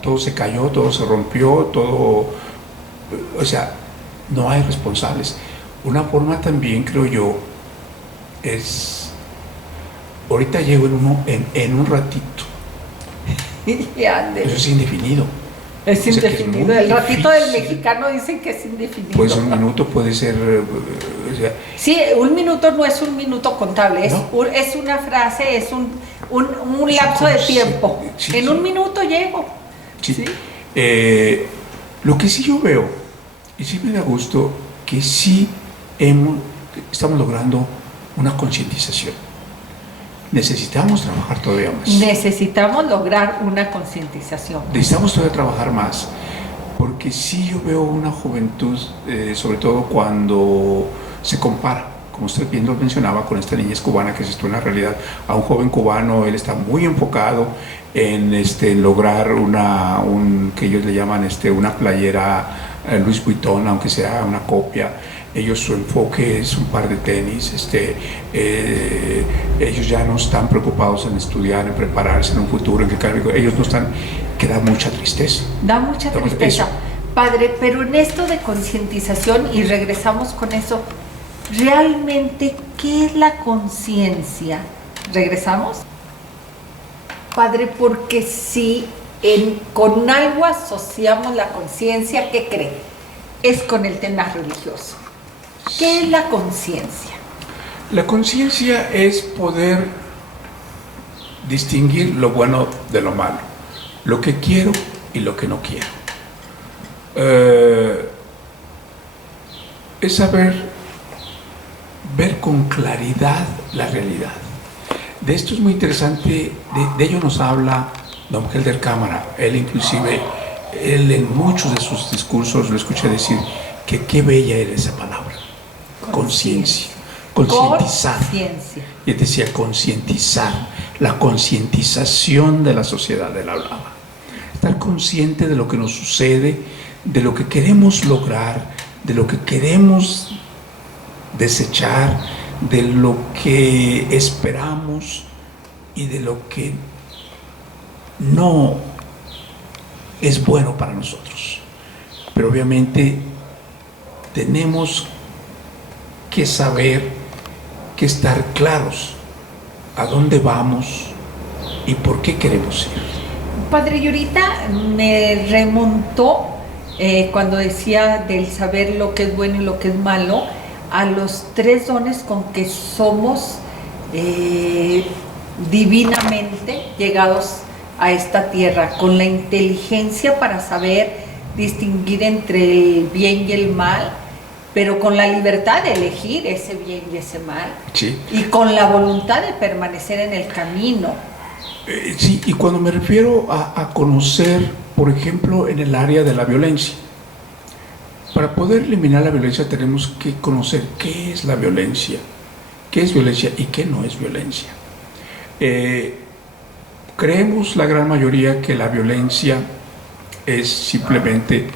todo se cayó, todo se rompió, todo, o sea, no hay responsables. Una forma también, creo yo, es, ahorita llego en un ratito. Eso es indefinido. Es indefinido. El ratito del mexicano dicen que es indefinido. Pues un minuto puede ser, o sea, sí, un minuto no es un minuto contable, ¿no? Es una frase, es un lapso de tiempo. Sí, en un minuto llego. Sí. ¿Sí? Lo que sí yo veo, y sí me da gusto, que sí estamos logrando una concientización. Necesitamos trabajar todavía más. Necesitamos lograr una concientización. Necesitamos todavía trabajar más, porque sí yo veo una juventud, sobre todo cuando se compara, como usted bien lo mencionaba, con esta niñez cubana, que es esto una realidad. A un joven cubano, él está muy enfocado en lograr que ellos le llaman una playera Louis Vuitton, aunque sea una copia. Ellos, su enfoque es un par de tenis, ellos ya no están preocupados en estudiar, en prepararse en un futuro, en que ellos no están, que da mucha tristeza. Da mucha tristeza, padre, pero en esto de concientización, y regresamos con eso, realmente, ¿qué es la conciencia? ¿Regresamos? Padre, porque si con algo asociamos la conciencia, ¿qué cree? Es con el tema religioso. ¿Qué es la conciencia? La conciencia es poder distinguir lo bueno de lo malo. lo que quiero y lo que no quiero. Es saber ver con claridad la realidad. De esto es muy interesante, de ello nos habla don Helder Cámara. Él inclusive, él en muchos de sus discursos lo escuché decir que qué bella era esa palabra, conciencia, concientizar. Y él decía concientizar, la concientización de la sociedad, él hablaba. Estar consciente de lo que nos sucede, de lo que queremos lograr, de lo que queremos desechar, de lo que esperamos y de lo que no es bueno para nosotros. Pero obviamente tenemos que saber, que estar claros a dónde vamos y por qué queremos ir. Padre, y ahorita me remontó cuando decía del saber lo que es bueno y lo que es malo, a los 3 dones con que somos divinamente llegados a esta tierra, con la inteligencia para saber distinguir entre el bien y el mal, pero con la libertad de elegir ese bien y ese mal, sí, y con la voluntad de permanecer en el camino. Sí, y cuando me refiero a conocer, por ejemplo, en el área de la violencia, para poder eliminar la violencia tenemos que conocer qué es la violencia, qué es violencia y qué no es violencia. Creemos la gran mayoría que la violencia es simplemente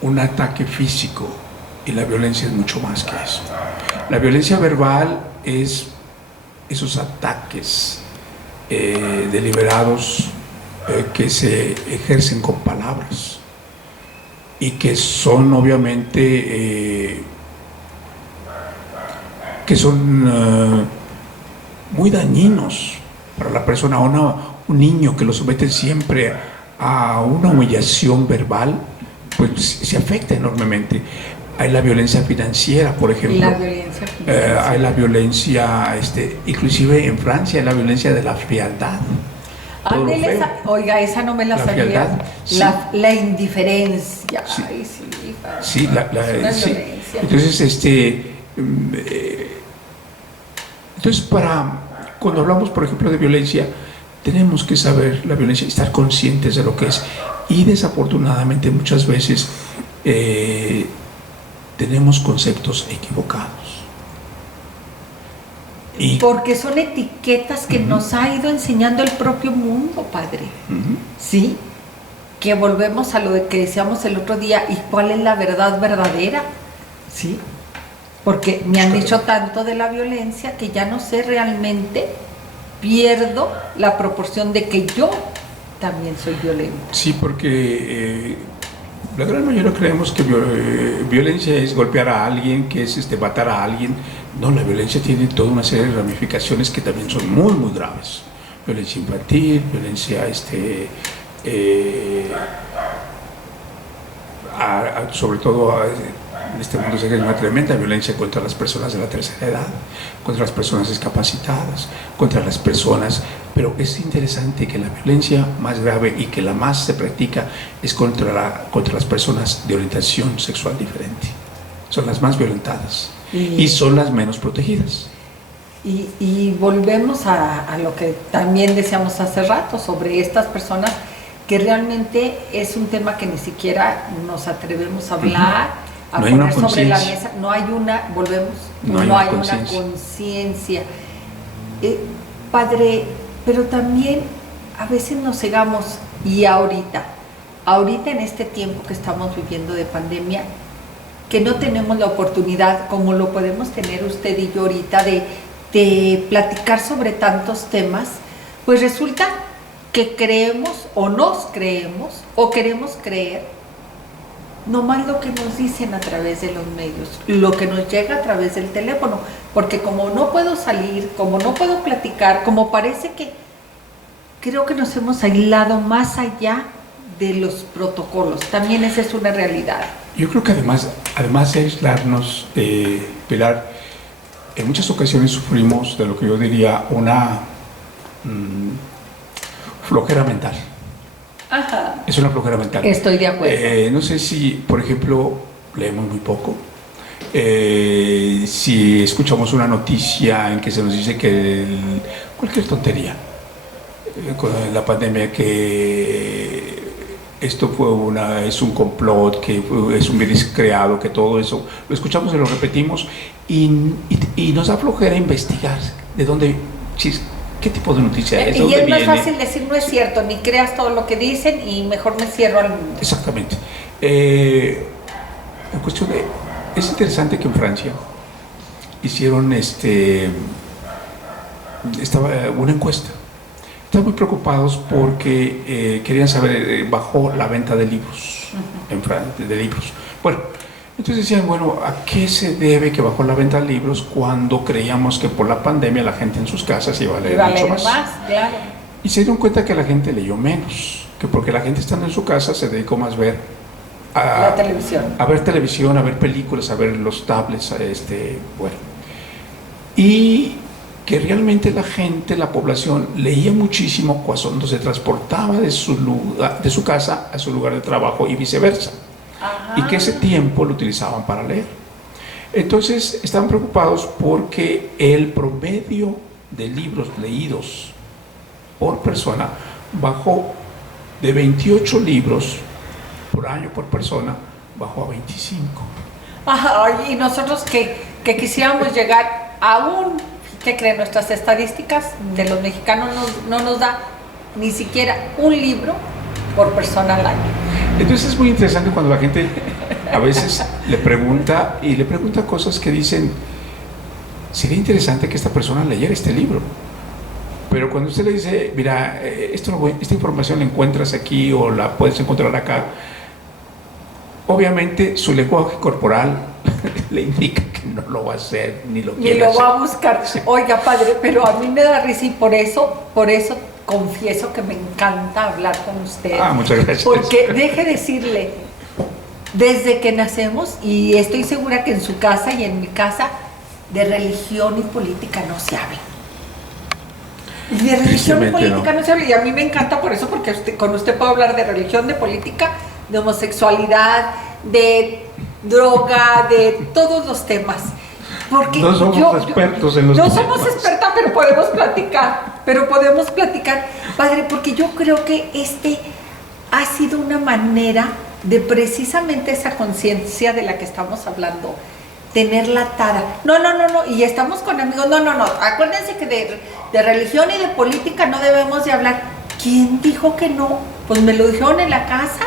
un ataque físico y la violencia es mucho más que eso. La violencia verbal es esos ataques deliberados que se ejercen con palabras y que son obviamente que son muy dañinos para la persona. Un niño que lo somete siempre a una humillación verbal, pues se afecta enormemente. Hay la violencia financiera, por ejemplo. La violencia financiera. Hay la violencia, inclusive en Francia, hay la violencia de la frialdad. Oiga, esa no me la sabía. Frialdad, sí. La indiferencia. Sí. Ay, sí, sí, sí. Entonces, entonces cuando hablamos, por ejemplo, de violencia, tenemos que saber la violencia y estar conscientes de lo que es. Y desafortunadamente muchas veces tenemos conceptos equivocados. Porque son etiquetas que nos ha ido enseñando el propio mundo, Padre. ¿Sí? Que volvemos a lo de que decíamos el otro día, ¿y cuál es la verdad verdadera? ¿Sí? Porque me han dicho tanto de la violencia que ya no sé realmente, pierdo la proporción de que yo también soy violento. Sí, porque la gran mayoría creemos que violencia es golpear a alguien, que es matar a alguien. No, la violencia tiene toda una serie de ramificaciones que también son muy, muy graves. Violencia infantil, violencia sobre todo en este mundo se hay una tremenda violencia contra las personas de la tercera edad, contra las personas discapacitadas, contra las personas, pero es interesante que la violencia más grave y que la más se practica es contra las personas de orientación sexual diferente. Son las más violentadas y son las menos protegidas. Y volvemos a lo que también decíamos hace rato sobre estas personas, que realmente es un tema que ni siquiera nos atrevemos a hablar, a poner sobre la mesa. No hay una conciencia. Padre, pero también a veces nos cegamos, y ahorita en este tiempo que estamos viviendo de pandemia, que no tenemos la oportunidad, como lo podemos tener usted y yo ahorita, de platicar sobre tantos temas, pues resulta que creemos o nos creemos o queremos creer nomás lo que nos dicen a través de los medios, lo que nos llega a través del teléfono, porque como no puedo salir, como no puedo platicar, como parece que creo que nos hemos aislado más allá de los protocolos. También esa es una realidad. Yo creo que además de aislarnos, Pilar, en muchas ocasiones sufrimos de lo que yo diría una flojera mental. Ajá. Es una flojera mental. Estoy de acuerdo. No sé si, por ejemplo, leemos muy poco. Si escuchamos una noticia en que se nos dice que cualquier tontería, con la pandemia, que esto es un complot, que es un virus creado, que todo eso, lo escuchamos y lo repetimos y nos da flojera investigar de dónde, qué tipo de noticia es. Y es más fácil decir no es cierto, ni creas todo lo que dicen y mejor me cierro al mundo. Exactamente. En cuestión de, es interesante que en Francia hicieron estaba una encuesta. Estaban muy preocupados porque querían saber, bajó la venta de libros en Francia, de libros. Bueno, entonces decían, bueno, ¿a qué se debe que bajó la venta de libros cuando creíamos que por la pandemia la gente en sus casas iba a leer mucho más? Claro. Y se dieron cuenta que la gente leyó menos, que porque la gente estando en su casa se dedicó más a ver la televisión. A ver televisión, a ver películas, a ver los tablets, bueno. Y que realmente la gente, la población, leía muchísimo cuando se transportaba de su casa a su lugar de trabajo y viceversa. Ajá. Y que ese tiempo lo utilizaban para leer. Entonces estaban preocupados porque el promedio de libros leídos por persona bajó de 28 libros por año por persona, bajó a 25. Ajá, y nosotros que quisiéramos llegar a ¿qué creen? Nuestras estadísticas de los mexicanos no nos da ni siquiera un libro por persona al año. Entonces es muy interesante cuando la gente a veces le pregunta cosas que dicen, sería interesante que esta persona leyera este libro. Pero cuando usted le dice, mira, esta información la encuentras aquí o la puedes encontrar acá, obviamente su lenguaje corporal le indica que no lo va a hacer, ni lo quiere hacer. Ni lo va a buscar. Sí. Oiga, padre, pero a mí me da risa y por eso confieso que me encanta hablar con usted. Muchas gracias. Porque deje decirle, desde que nacemos, y estoy segura que en su casa y en mi casa, de religión y política no se habla. De religión y política no se habla. Y a mí me encanta por eso, porque con usted puedo hablar de religión, de política, de homosexualidad, de droga, de todos los temas. Porque no somos expertos en los no temas. No somos expertas, pero podemos platicar. Padre, porque yo creo que ha sido una manera de precisamente esa conciencia de la que estamos hablando, tenerla atada. No, y estamos con amigos, no, acuérdense que de religión y de política no debemos de hablar. ¿Quién dijo que no? Pues me lo dijeron en la casa.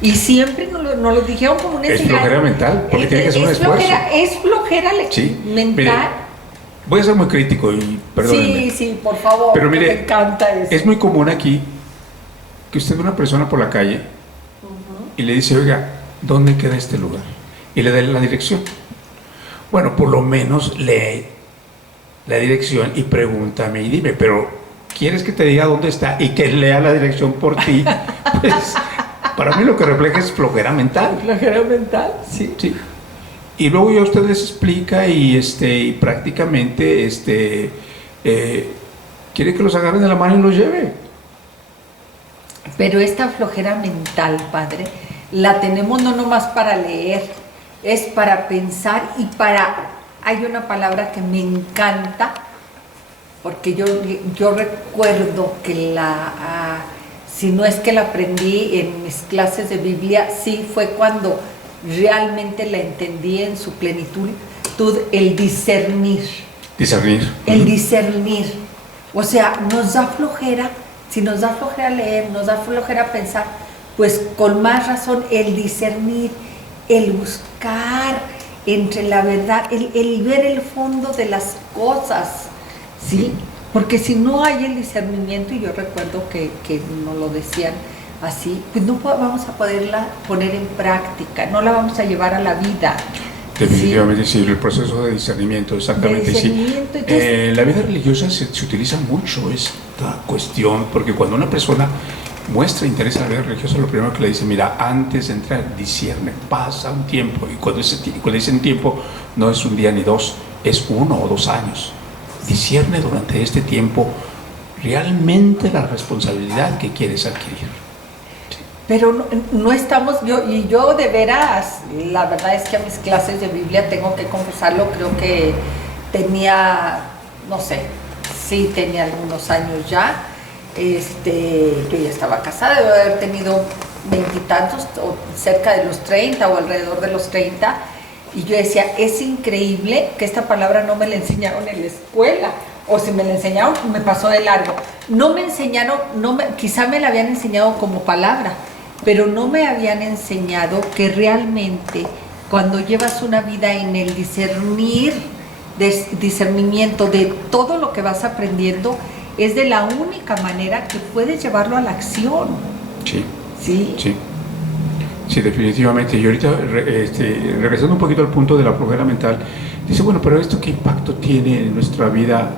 Y siempre nos lo dijeron como una enseñanza. Es flojera mental, porque tiene que ser un esfuerzo. Es flojera mental. Mire, voy a ser muy crítico y perdónenme. Sí, por favor. Pero mire, me encanta eso. Es muy común aquí que usted ve una persona por la calle y le dice, oiga, ¿dónde queda este lugar? Y le da la dirección. Bueno, por lo menos lee la dirección y pregúntame y dime, pero ¿quieres que te diga dónde está y que lea la dirección por ti? Pues para mí lo que refleja es flojera mental. Flojera mental, sí. Y luego ya usted les explica y prácticamente quiere que los agarren de la mano y los lleve. Pero esta flojera mental, padre, la tenemos no nomás para leer, es para pensar y hay una palabra que me encanta, porque yo recuerdo que si no es que la aprendí en mis clases de Biblia, sí fue cuando realmente la entendí en su plenitud, el discernir. El discernir. O sea, nos da flojera, si nos da flojera leer, nos da flojera pensar, pues con más razón el discernir, el buscar entre la verdad, el ver el fondo de las cosas, ¿sí? Porque si no hay el discernimiento, y yo recuerdo que nos lo decían así, pues no vamos a poderla poner en práctica, no la vamos a llevar a la vida. Definitivamente sí, el proceso de discernimiento, exactamente sí. En la vida religiosa se utiliza mucho esta cuestión, porque cuando una persona muestra interés en la vida religiosa, lo primero que le dice, mira, antes de entrar, discierne, pasa un tiempo, y cuando dicen tiempo, no es un día ni dos, es 1 o 2 años. Discierne durante este tiempo realmente la responsabilidad que quieres adquirir. pero no estamos, yo de veras, la verdad es que a mis clases de Biblia, tengo que confesarlo, creo que tenía, no sé, sí tenía algunos años ya, yo ya estaba casada, debo haber tenido veintitantos, o cerca de los 30 o alrededor de los 30, y yo decía, es increíble que esta palabra no me la enseñaron en la escuela, o si me la enseñaron, me pasó de largo. No me enseñaron, quizá me la habían enseñado como palabra, pero no me habían enseñado que realmente cuando llevas una vida en el discernimiento de todo lo que vas aprendiendo, es de la única manera que puedes llevarlo a la acción. Sí. Sí. Sí. Sí, definitivamente. Y ahorita, regresando un poquito al punto de la flojera mental, dice, bueno, pero ¿esto qué impacto tiene en nuestra vida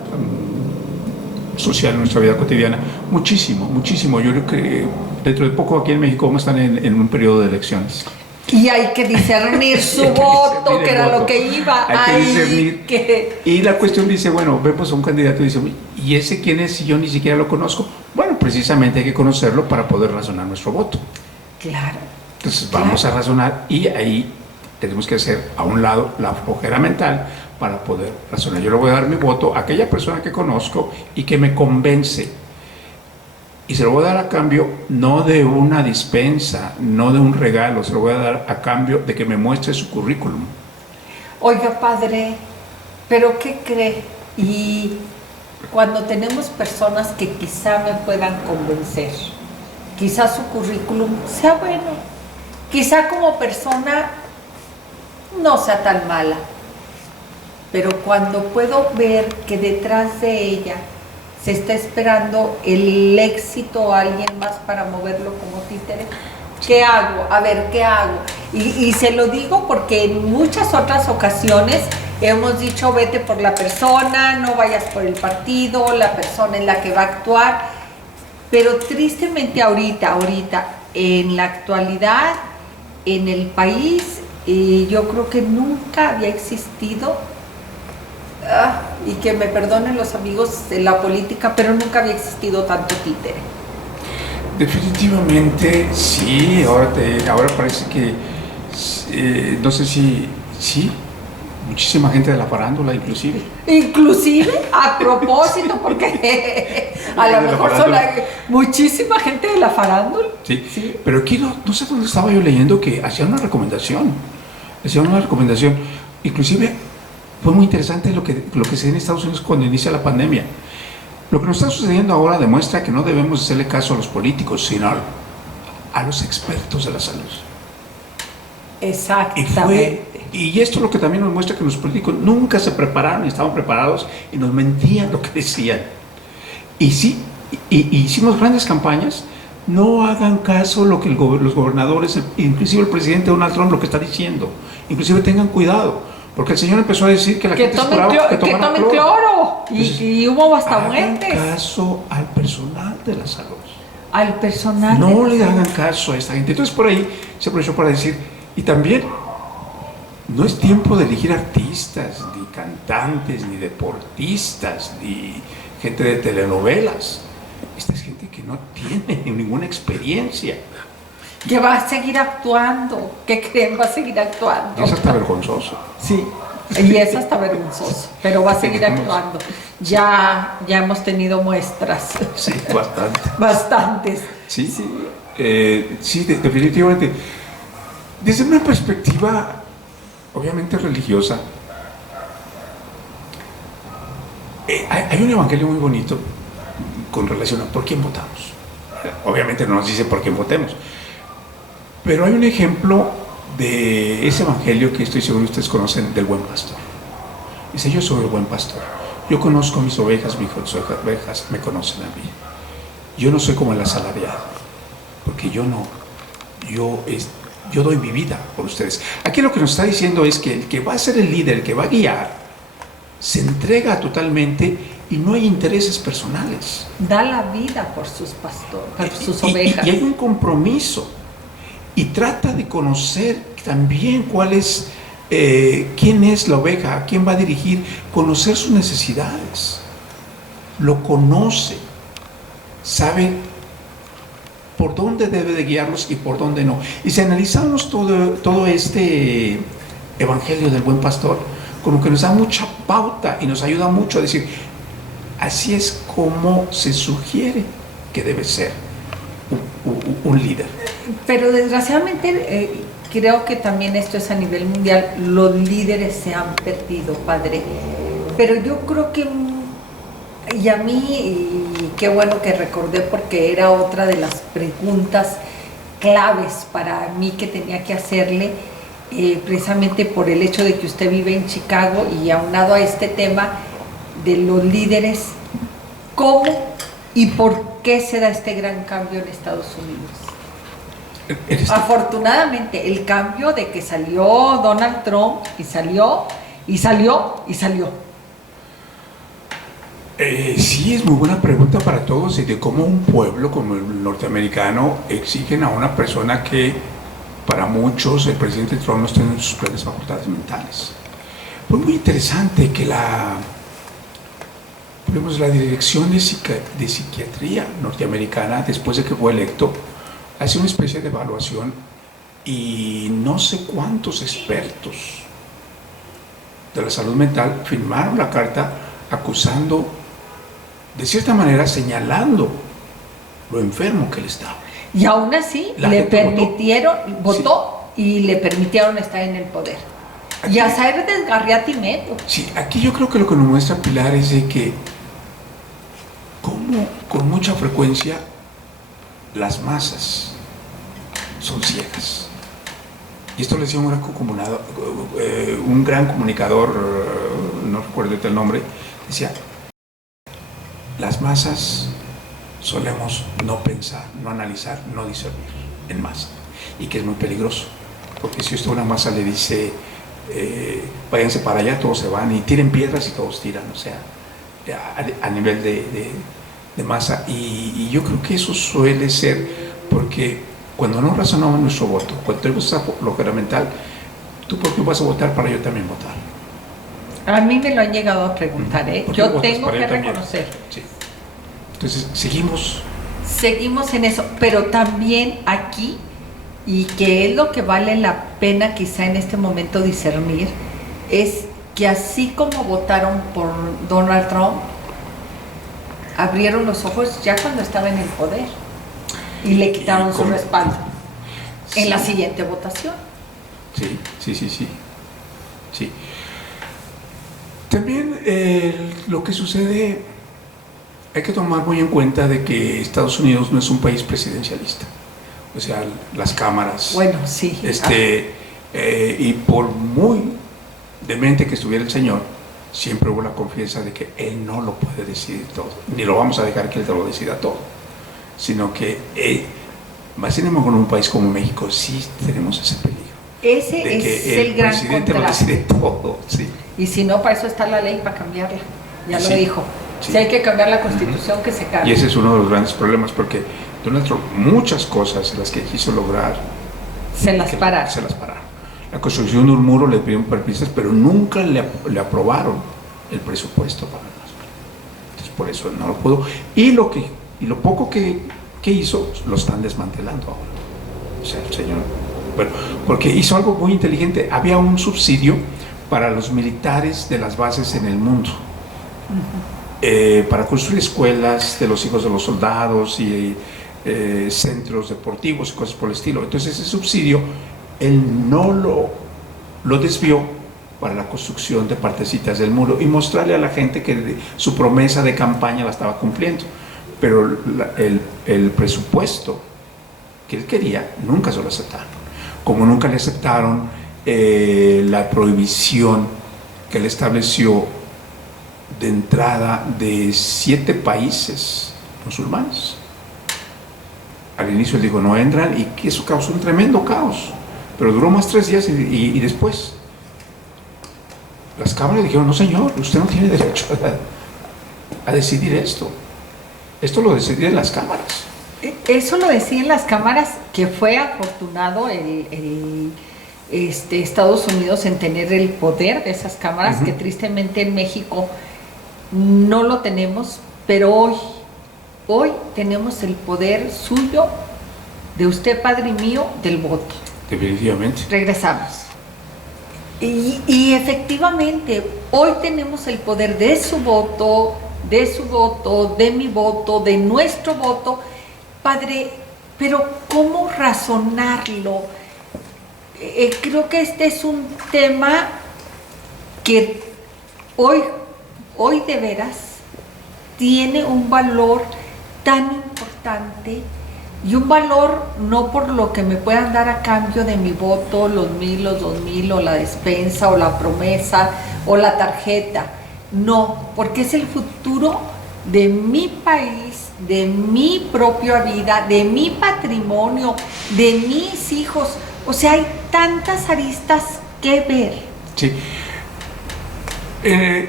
social, en nuestra vida cotidiana? Muchísimo, muchísimo. Yo creo que dentro de poco aquí en México vamos a estar en un periodo de elecciones. Y hay que discernir su voto, que era lo que iba. Hay que discernir. Y la cuestión dice, bueno, vemos a un candidato y dice, ¿y ese quién es si yo ni siquiera lo conozco? Bueno, precisamente hay que conocerlo para poder razonar nuestro voto. Claro. Entonces vamos a razonar y ahí tenemos que hacer a un lado la flojera mental para poder razonar. Yo le voy a dar mi voto a aquella persona que conozco y que me convence. Y se lo voy a dar a cambio no de una dispensa, no de un regalo, se lo voy a dar a cambio de que me muestre su currículum. Oiga, padre, ¿pero qué cree? Y cuando tenemos personas que quizá me puedan convencer, quizá su currículum sea bueno, quizá como persona no sea tan mala, pero cuando puedo ver que detrás de ella se está esperando el éxito o alguien más para moverlo como títere, ¿qué hago? A ver, ¿qué hago? Y se lo digo porque en muchas otras ocasiones hemos dicho, vete por la persona, no vayas por el partido, la persona en la que va a actuar, pero tristemente ahorita, en la actualidad, en el país, yo creo que nunca había existido, y que me perdonen los amigos de la política, pero nunca había existido tanto títere. Definitivamente sí, ahora parece que, no sé si, sí, muchísima gente de la farándula inclusive. Inclusive, a propósito, porque a lo mejor son muchísima gente de la farándula. Sí, sí. Pero aquí no sé dónde estaba yo leyendo que hacían una recomendación, inclusive fue muy interesante lo que se dio en Estados Unidos cuando inicia la pandemia. Lo que nos está sucediendo ahora demuestra que no debemos hacerle caso a los políticos, sino a los expertos de la salud. Exactamente. Y esto es lo que también nos muestra que los políticos nunca se prepararon, estaban preparados y nos mentían lo que decían. Y sí, hicimos grandes campañas. No hagan caso lo que los gobernadores, inclusive el presidente Donald Trump, lo que está diciendo. Inclusive tengan cuidado. Porque el señor empezó a decir que la gente esperaba que tomen cloro. Entonces, y hubo hasta muertes. Hagan caso al personal de la salud. Al personal. No le hagan caso a esta gente. Entonces por ahí se aprovechó para decir, y también no es tiempo de elegir artistas, ni cantantes, ni deportistas, ni gente de telenovelas. Esta es gente que no tiene ninguna experiencia. Que va a seguir actuando. ¿Qué creen? Va a seguir actuando. Es hasta vergonzoso. Sí, y es hasta vergonzoso, pero va a seguir actuando. Ya hemos tenido muestras. Sí, bastante. Bastantes. Sí, sí. Sí, definitivamente. Desde una perspectiva, obviamente religiosa, hay un evangelio muy bonito con relación a por quién votamos. Obviamente no nos dice por quién votemos, pero hay un ejemplo de ese evangelio que estoy seguro ustedes conocen, del buen pastor. Dice, yo soy el buen pastor. Yo conozco a mis ovejas, mis ovejas me conocen a mí. Yo no soy como el asalariado, porque yo doy mi vida por ustedes. Aquí lo que nos está diciendo es que el que va a ser el líder, el que va a guiar, se entrega totalmente y no hay intereses personales. Da la vida por sus pastores, por sus ovejas. Y hay un compromiso. Y trata de conocer también quién es la oveja, a quién va a dirigir, conocer sus necesidades. Lo conoce, sabe por dónde debe de guiarlos y por dónde no. Y si analizamos todo este evangelio del buen pastor, como que nos da mucha pauta y nos ayuda mucho a decir, así es como se sugiere que debe ser un líder. Pero desgraciadamente creo que también esto es a nivel mundial, los líderes se han perdido, padre. Pero yo creo que, y a mí, y qué bueno que recordé porque era otra de las preguntas claves para mí que tenía que hacerle, precisamente por el hecho de que usted vive en Chicago y aunado a este tema de los líderes, ¿cómo y por qué se da este gran cambio en Estados Unidos? Afortunadamente, el cambio de que salió Donald Trump y salió. Sí, es muy buena pregunta para todos, y de cómo un pueblo como el norteamericano exigen a una persona que para muchos el presidente Trump no está en sus plenas facultades mentales. Fue muy interesante que la Dirección de Psiquiatría norteamericana, después de que fue electo, hace una especie de evaluación y no sé cuántos expertos de la salud mental firmaron la carta acusando, de cierta manera señalando lo enfermo que él estaba. Y aún así le permitieron, votó y le permitieron estar en el poder. Aquí, y hacer desgarriatimiento. Sí, aquí yo creo que lo que nos muestra Pilar es de que como con mucha frecuencia las masas son ciegas. Y esto lo decía un gran comunicador, no recuerdo el nombre, decía, las masas solemos no pensar, no analizar, no discernir en masa, y que es muy peligroso, porque si usted a una masa le dice váyanse para allá, todos se van, y tiren piedras y todos tiran, o sea, a nivel de masa, y yo creo que eso suele ser porque cuando no razonamos nuestro voto, cuando tenemos lo fundamental, ¿tú por qué vas a votar para yo también votar? A mí me lo han llegado a preguntar, yo tengo que reconocer. Sí. Entonces, seguimos en eso, pero también aquí, y que es lo que vale la pena quizá en este momento discernir, es que así como votaron por Donald Trump, abrieron los ojos ya cuando estaba en el poder y le quitaron su respaldo en la siguiente votación. Sí. También lo que sucede, hay que tomar muy en cuenta de que Estados Unidos no es un país presidencialista. O sea, las cámaras. Bueno, sí. Y por muy demente que estuviera el señor, siempre hubo la confianza de que él no lo puede decidir todo, ni lo vamos a dejar que él te lo decida todo, sino que, más sin embargo, en un país como México sí tenemos ese peligro. Ese de es que el gran presidente contraste. lo decide todo, sí. Y si no, para eso está la ley, para cambiarla. Ya Sí, lo dijo. sí. Si hay que cambiar la Constitución, que se cambie. Y ese es uno de los grandes problemas, porque Donald Trump, muchas cosas las que quiso lograr, se las pararon. La construcción de un muro le pidieron permisos, pero nunca le aprobaron el presupuesto para las. Entonces, por eso no lo pudo. Y lo poco que hizo, lo están desmantelando ahora. O sea, el señor. Bueno, porque hizo algo muy inteligente. Había un subsidio para los militares de las bases en el mundo. Para construir escuelas de los hijos de los soldados y centros deportivos y cosas por el estilo. Entonces ese subsidio él no lo desvió para la construcción de partecitas del muro y mostrarle a la gente que su promesa de campaña la estaba cumpliendo, pero el presupuesto que él quería nunca se lo aceptaron, como nunca le aceptaron la prohibición que él estableció de entrada de 7 países musulmanes. Al inicio él dijo no entran, y que eso causó un tremendo caos, pero duró más 3 días y después las cámaras dijeron no señor, usted no tiene derecho a decidir esto lo deciden las cámaras. Eso lo deciden las cámaras, que fue afortunado Estados Unidos en tener el poder de esas cámaras, que tristemente en México no lo tenemos, pero hoy tenemos el poder suyo de usted, padre mío, del voto. Definitivamente. Regresamos. Y efectivamente, hoy tenemos el poder de su voto, de mi voto, de nuestro voto, padre, pero ¿cómo razonarlo? Creo que este es un tema que hoy de veras tiene un valor tan importante, y un valor no por lo que me puedan dar a cambio de mi voto, los 1,000, los 2,000, o la despensa, o la promesa, o la tarjeta. No, porque es el futuro de mi país, de mi propia vida, de mi patrimonio, de mis hijos. O sea, hay tantas aristas que ver. Sí.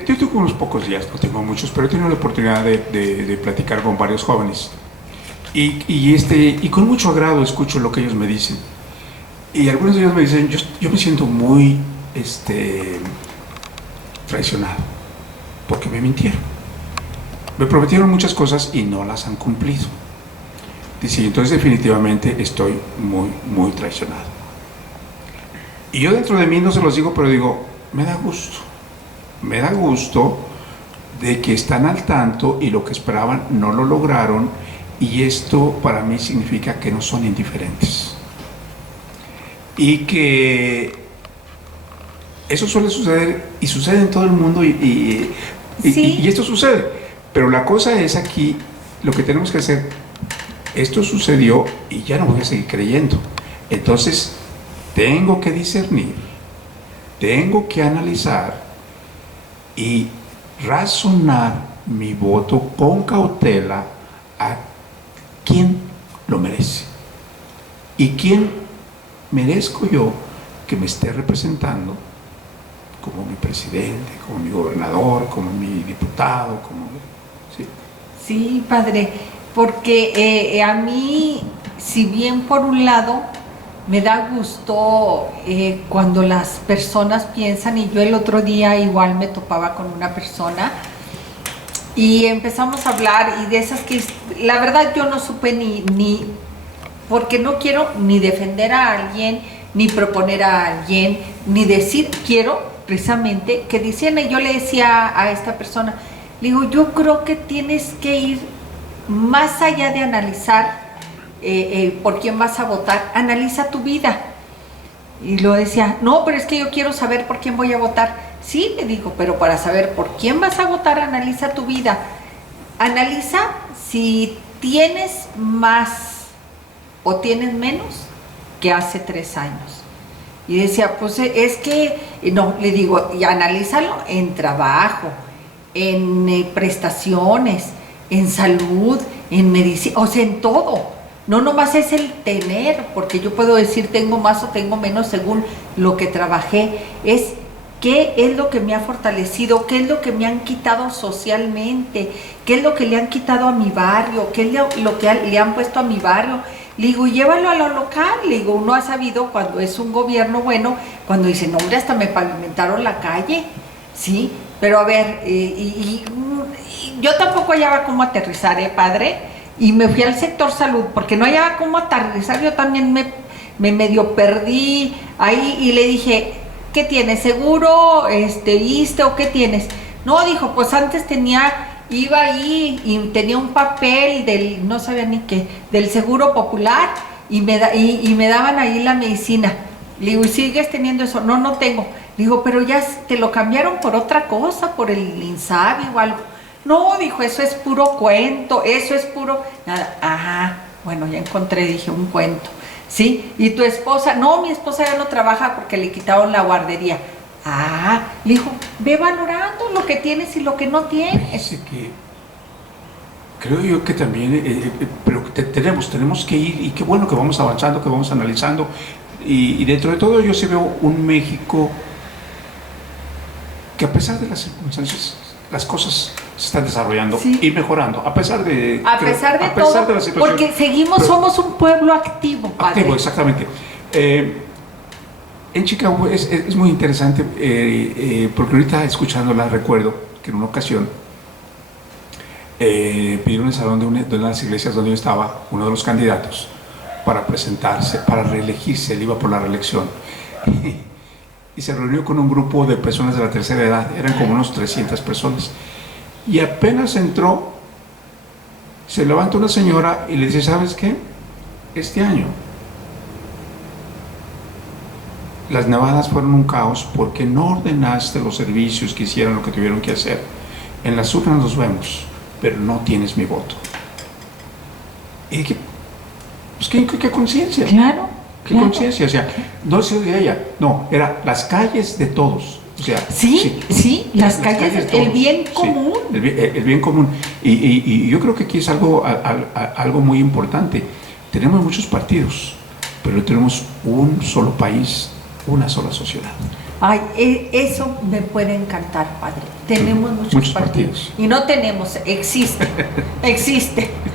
Yo tengo unos pocos días, no tengo muchos, pero he tenido la oportunidad de platicar con varios jóvenes. Y con mucho agrado escucho lo que ellos me dicen. Y algunos de ellos me dicen, yo me siento muy traicionado, porque me mintieron. Me prometieron muchas cosas y no las han cumplido. Dice, entonces definitivamente estoy muy, muy traicionado. Y yo dentro de mí no se los digo, pero digo, me da gusto. Me da gusto de que están al tanto y lo que esperaban no lo lograron. Y esto para mí significa que no son indiferentes. Y que eso suele suceder, y sucede en todo el mundo, y esto sucede. Pero la cosa es aquí, lo que tenemos que hacer, esto sucedió y ya no voy a seguir creyendo. Entonces, tengo que discernir, tengo que analizar y razonar mi voto con cautela a quién lo merece y quién merezco yo que me esté representando como mi presidente, como mi gobernador, como mi diputado, ¿sí? Sí, padre, porque a mí, si bien por un lado me da gusto cuando las personas piensan, y yo el otro día igual me topaba con una persona y empezamos a hablar, y de esas que la verdad yo no supe ni porque no quiero ni defender a alguien, ni proponer a alguien, ni decir, quiero precisamente que dicen. Y yo le decía a esta persona, le digo, yo creo que tienes que ir más allá de analizar por quién vas a votar, analiza tu vida. Y lo decía, no, pero es que yo quiero saber por quién voy a votar. Sí, le digo, pero para saber por quién vas a votar, analiza tu vida. Analiza si tienes más o tienes menos que hace 3 años. Y decía, pues es que, no, le digo, y analízalo en trabajo, en prestaciones, en salud, en medicina, o sea, en todo. No nomás es el tener, porque yo puedo decir tengo más o tengo menos según lo que trabajé. Es qué es lo que me ha fortalecido, qué es lo que me han quitado socialmente, qué es lo que le han quitado a mi barrio, qué es lo que le han puesto a mi barrio. Le digo, llévalo a lo local. Le digo, uno ha sabido cuando es un gobierno bueno, cuando dice, no, hombre, hasta me pavimentaron la calle, ¿sí? Pero a ver, yo tampoco hallaba cómo aterrizar, padre, y me fui al sector salud, porque no hallaba cómo aterrizar. Yo también me medio perdí ahí, y le dije, ¿qué tienes? ¿Seguro? ¿Viste o qué tienes? No, dijo, pues antes iba ahí y tenía un papel del, no sabía ni qué, del Seguro Popular, y me daban ahí la medicina. Le digo, ¿y sigues teniendo eso? No, no tengo. Le digo, pero ya te lo cambiaron por otra cosa, por el INSABI o algo. No, dijo, eso es puro cuento, eso es puro nada. Ajá, bueno, ya encontré, dije, un cuento, ¿sí? ¿Y tu esposa? No, mi esposa ya no trabaja porque le quitaron la guardería. Ah, le dijo, ve valorando lo que tienes y lo que no tienes. Fíjese que creo yo que también, pero tenemos que ir, y qué bueno que vamos avanzando, que vamos analizando, y dentro de todo yo sí veo un México que, a pesar de las circunstancias, las cosas se están desarrollando, sí, y mejorando, a pesar de todo, la situación, porque somos un pueblo activo, padre. Activo, exactamente. En Chicago es muy interesante, porque ahorita escuchándola recuerdo que en una ocasión pidieron el salón de una de las iglesias donde yo estaba, uno de los candidatos, para presentarse, para reelegirse, él iba por la reelección. Y se reunió con un grupo de personas de la tercera edad, eran como unos 300 personas. Y apenas entró, se levanta una señora y le dice, ¿sabes qué? Este año las nevadas fueron un caos porque no ordenaste los servicios que hicieran lo que tuvieron que hacer. En las urnas nos vemos, pero no tienes mi voto. Y dije, pues qué conciencia. Claro. ¿Qué conciencia? O sea, no es de ella, no, era las calles de todos. O sea, sí, las calles, el bien común. Sí, el bien común. Y yo creo que aquí es algo muy importante. Tenemos muchos partidos, pero tenemos un solo país, una sola sociedad. Ay, eso me puede encantar, padre. Tenemos muchos partidos. Y no tenemos, existe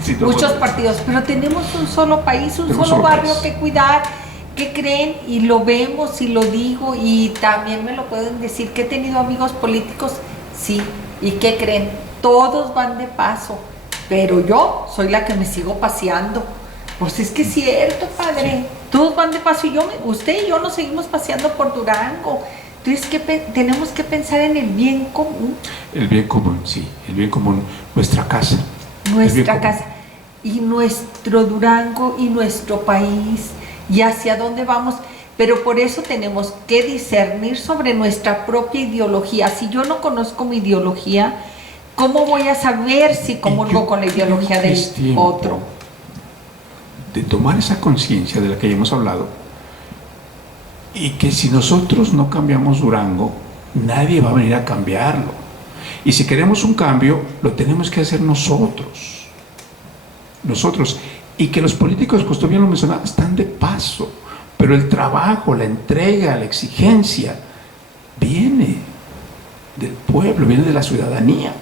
Sí, muchos partidos, pero tenemos un solo país, un solo barrio que cuidar. ¿Qué creen? Y lo vemos y lo digo, y también me lo pueden decir que he tenido amigos políticos, sí, ¿y qué creen? Todos van de paso, pero yo soy la que me sigo paseando. Pues es que es cierto, padre, sí. Todos van de paso y usted y yo nos seguimos paseando por Durango. Entonces, tenemos que pensar en el bien común. El bien común, sí, el bien común, nuestra casa. Nuestra casa, y nuestro Durango y nuestro país, y hacia dónde vamos. Pero por eso tenemos que discernir sobre nuestra propia ideología. Si yo no conozco mi ideología, ¿cómo voy a saber si comulgo con la ideología del otro? De tomar esa conciencia de la que ya hemos hablado, y que si nosotros no cambiamos Durango, nadie va a venir a cambiarlo. Y si queremos un cambio, lo tenemos que hacer nosotros. Y que los políticos, pues tú bien lo mencionabas, están de paso, pero el trabajo, la entrega, la exigencia viene del pueblo, viene de la ciudadanía.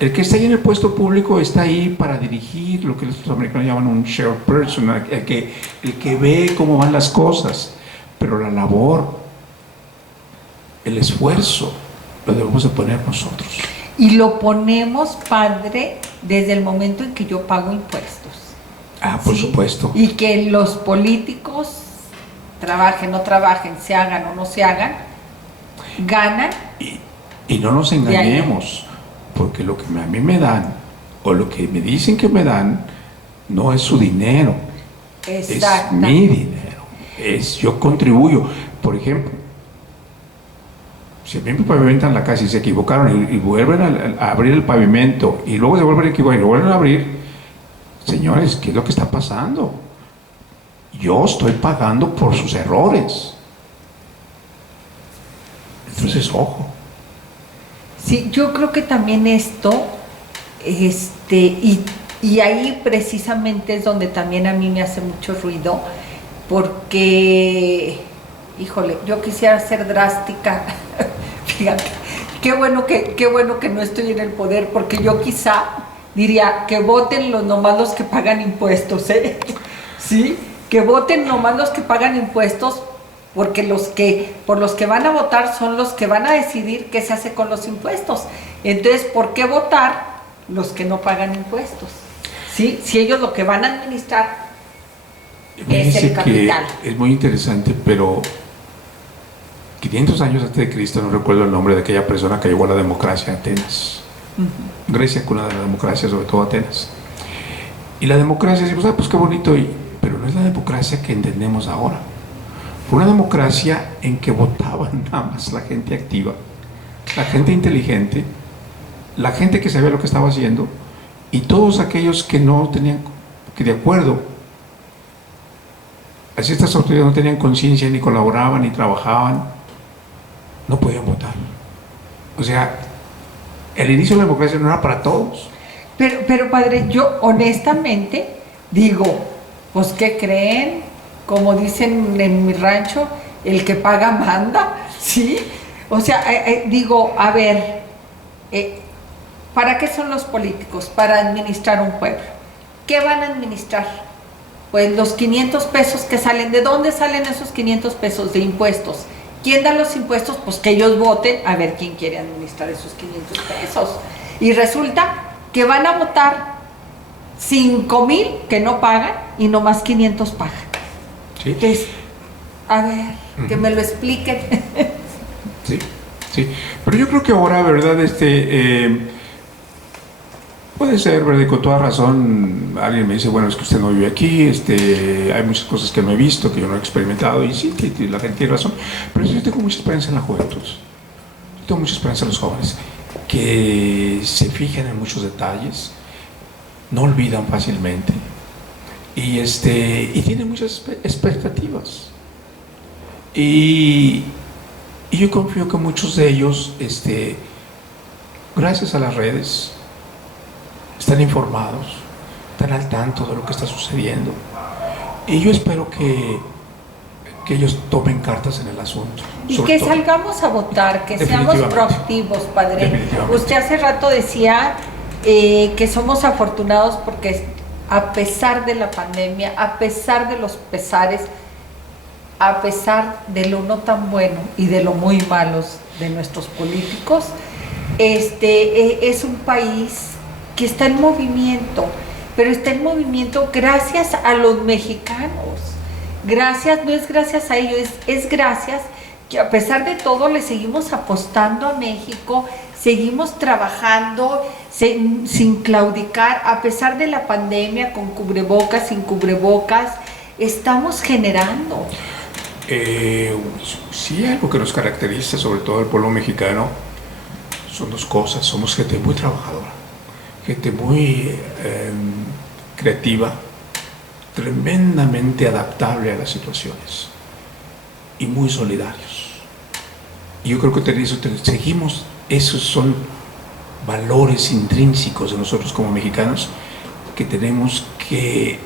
El que está ahí en el puesto público está ahí para dirigir lo que los americanos llaman un chairperson, el que ve cómo van las cosas, pero la labor, el esfuerzo, lo debemos de poner nosotros. Y lo ponemos, padre, desde el momento en que yo pago impuestos. Ah, por supuesto. Y que los políticos trabajen, no trabajen, se hagan o no se hagan, ganan. Y no nos engañemos, porque lo que a mí me dan, o lo que me dicen que me dan, no es su dinero. Es mi dinero. Yo contribuyo. Por ejemplo, si a mí me pavimentan la casa y se equivocaron y vuelven a abrir el pavimento y luego se vuelven a equivocar y lo vuelven a abrir, señores, ¿qué es lo que está pasando? Yo estoy pagando por sus errores. Entonces, ojo. Sí, yo creo que también esto, y ahí precisamente es donde también a mí me hace mucho ruido, porque, híjole, yo quisiera ser drástica. Fíjate, qué bueno que no estoy en el poder, porque yo quizá diría que voten nomás los que pagan impuestos, ¿eh? Sí, que voten nomás los que pagan impuestos, porque por los que van a votar son los que van a decidir qué se hace con los impuestos. Entonces, ¿por qué votar los que no pagan impuestos? ¿Sí? Si ellos lo que van a administrar es el capital. Es muy interesante, pero 500 años antes de Cristo, no recuerdo el nombre de aquella persona que llevó a la democracia a Atenas. Grecia, cuna de la democracia, sobre todo Atenas. Y la democracia, decimos, pues qué bonito, pero no es la democracia que entendemos ahora. Fue una democracia en que votaban nada más la gente activa, la gente inteligente, la gente que sabía lo que estaba haciendo, y todos aquellos que no tenían, que de acuerdo a ciertas autoridades no tenían conciencia, ni colaboraban, ni trabajaban, no podían votar. O sea, el inicio de la democracia no era para todos. Pero padre, yo honestamente digo, pues ¿qué creen? Como dicen en mi rancho, el que paga manda, ¿sí? O sea, digo, a ver, ¿para qué son los políticos? Para administrar un pueblo. ¿Qué van a administrar? Pues los 500 pesos que salen. ¿De dónde salen esos 500 pesos? De impuestos. ¿Quién da los impuestos? Pues que ellos voten a ver quién quiere administrar esos 500 pesos. Y resulta que van a votar 5,000 que no pagan y nomás 500 pagan. Sí. Entonces, a ver, que me lo expliquen. Sí, sí. Pero yo creo que ahora, ¿verdad? Puede ser, ¿verdad? Y con toda razón, alguien me dice, bueno, es que usted no vive aquí, hay muchas cosas que no he visto, que yo no he experimentado, y sí, la gente tiene razón. Pero yo tengo mucha esperanza en la juventud. Yo tengo mucha esperanza en los jóvenes, que se fijan en muchos detalles, no olvidan fácilmente, y tienen muchas expectativas. Y yo confío que muchos de ellos, gracias a las redes, están informados, están al tanto de lo que está sucediendo. Y yo espero que ellos tomen cartas en el asunto. Y que salgamos a votar, que seamos proactivos, padre. Usted hace rato decía que somos afortunados porque a pesar de la pandemia, a pesar de los pesares, a pesar de lo no tan bueno y de lo muy malos de nuestros políticos, es un país que está en movimiento, pero está en movimiento gracias a los mexicanos. Gracias, no es gracias a ellos, es gracias que a pesar de todo le seguimos apostando a México, seguimos trabajando sin claudicar, a pesar de la pandemia, con cubrebocas, sin cubrebocas, estamos generando. Sí, algo que nos caracteriza, sobre todo al pueblo mexicano, son dos cosas. Somos gente muy trabajadora, gente muy creativa, tremendamente adaptable a las situaciones y muy solidarios. Y yo creo que seguimos, esos son valores intrínsecos de nosotros como mexicanos, que tenemos que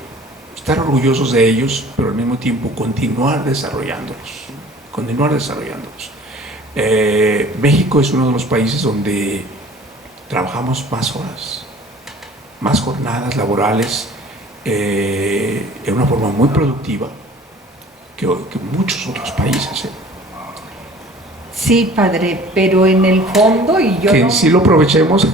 estar orgullosos de ellos, pero al mismo tiempo continuar desarrollándolos. México es uno de los países donde trabajamos más horas, más jornadas laborales, en una forma muy productiva que muchos otros países. Sí, padre, pero en el fondo, y yo que no, sí lo aprovechemos,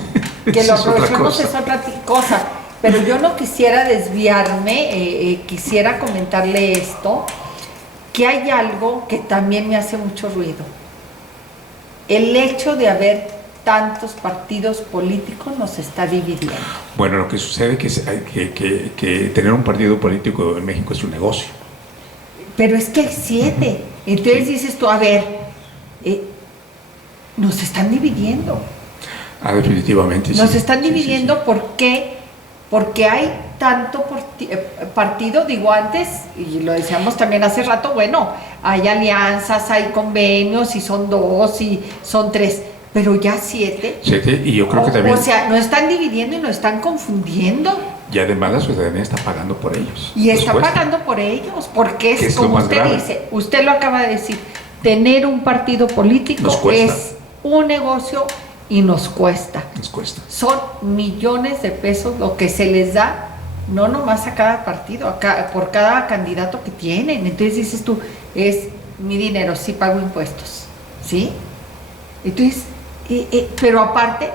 que lo aprovechemos es otra cosa, pero yo no quisiera desviarme, quisiera comentarle esto, que hay algo que también me hace mucho ruido. El hecho de haber tantos partidos políticos nos está dividiendo. Bueno, lo que sucede es que tener un partido político en México es un negocio. Pero es que hay 7. Entonces dices tú, a ver, nos están dividiendo. Definitivamente. Nos estan dividiendo, sí. ¿Por qué? Porque hay tanto partido, digo antes, y lo decíamos también hace rato, bueno, hay alianzas, hay convenios, y son 2, y son 3, pero ya 7. 7, y yo creo que también... O sea, nos están dividiendo y nos están confundiendo. Y además la ciudadanía está pagando por ellos. Y está pagando por ellos, porque es como usted dice, usted lo acaba de decir, tener un partido político es un negocio y nos cuesta. Son millones de pesos lo que se les da, no nomás a cada partido, por cada candidato que tienen. Entonces dices tú, es mi dinero, sí pago impuestos, ¿sí? Entonces, pero aparte,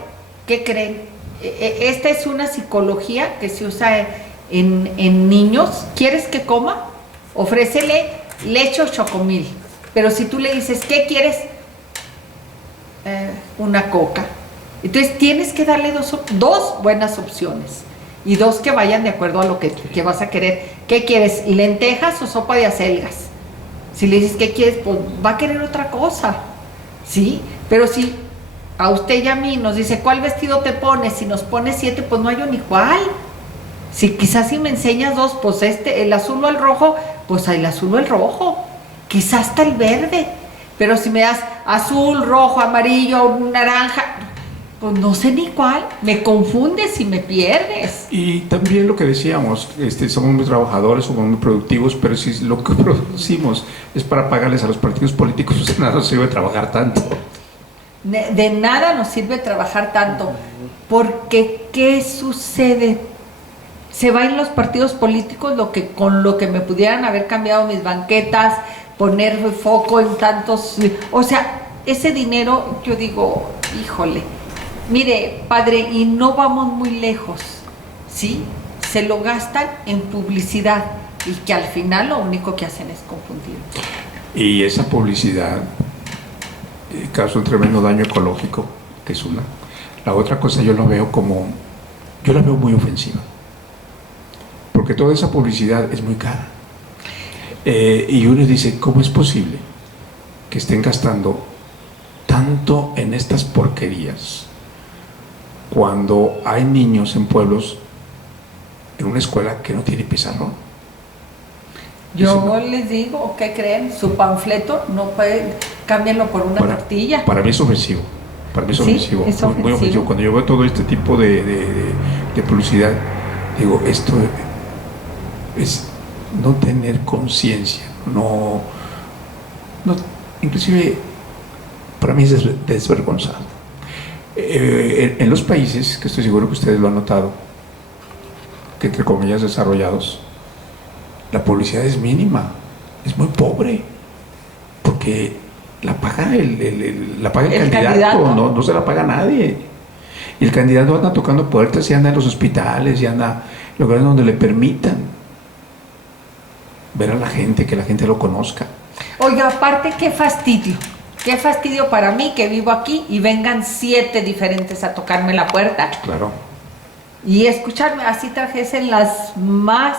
¿qué creen? Esta es una psicología que se usa en niños. ¿Quieres que coma? Ofrécele leche o chocomil. Pero si tú le dices, ¿qué quieres? Una coca. Entonces tienes que darle dos buenas opciones y 2 que vayan de acuerdo a lo que vas a querer. ¿Qué quieres? ¿Lentejas o sopa de acelgas? Si le dices, ¿qué quieres? Pues va a querer otra cosa, ¿sí? Pero si a usted y a mí nos dice, ¿cuál vestido te pones? Si nos pones 7, pues no hay ni cuál. Si quizás si me enseñas 2, pues el azul o el rojo, pues el azul o el rojo. Quizás hasta el verde. Pero si me das azul, rojo, amarillo, naranja, pues no sé ni cuál. Me confundes y me pierdes. Y también lo que decíamos, somos muy trabajadores, somos muy productivos, pero si lo que producimos es para pagarles a los partidos políticos, pues nada nos sirve trabajar tanto. De nada nos sirve trabajar tanto, porque ¿qué sucede? Se va en los partidos políticos con lo que me pudieran haber cambiado mis banquetas, poner foco en tantos, o sea, ese dinero, yo digo, híjole, mire, padre, y no vamos muy lejos, ¿sí? se lo gastan en publicidad y que al final lo único que hacen es confundir. Y esa publicidad causa un tremendo daño ecológico, que es una. La otra cosa yo la veo muy ofensiva, porque toda esa publicidad es muy cara. Y uno dice, ¿cómo es posible que estén gastando tanto en estas porquerías cuando hay niños en pueblos en una escuela que no tiene pizarrón? Yo les digo, ¿qué creen? Su panfleto no puede, cámbienlo por una tortilla. Para mí es ofensivo. Para mí es ofensivo. Es ofensivo. Muy ofensivo. Cuando yo veo todo este tipo de publicidad, digo, esto es no tener conciencia, no, inclusive para mí es desvergonzado. En los países, que estoy seguro que ustedes lo han notado, que entre comillas desarrollados, la publicidad es mínima, es muy pobre, porque la paga el candidato. No se la paga nadie. Y el candidato anda tocando puertas y anda en los hospitales y anda en lugares donde le permitan ver a la gente, que la gente lo conozca. Oiga, aparte, qué fastidio para mí que vivo aquí y vengan 7 diferentes a tocarme la puerta. Claro. Y escucharme, así trajesen las más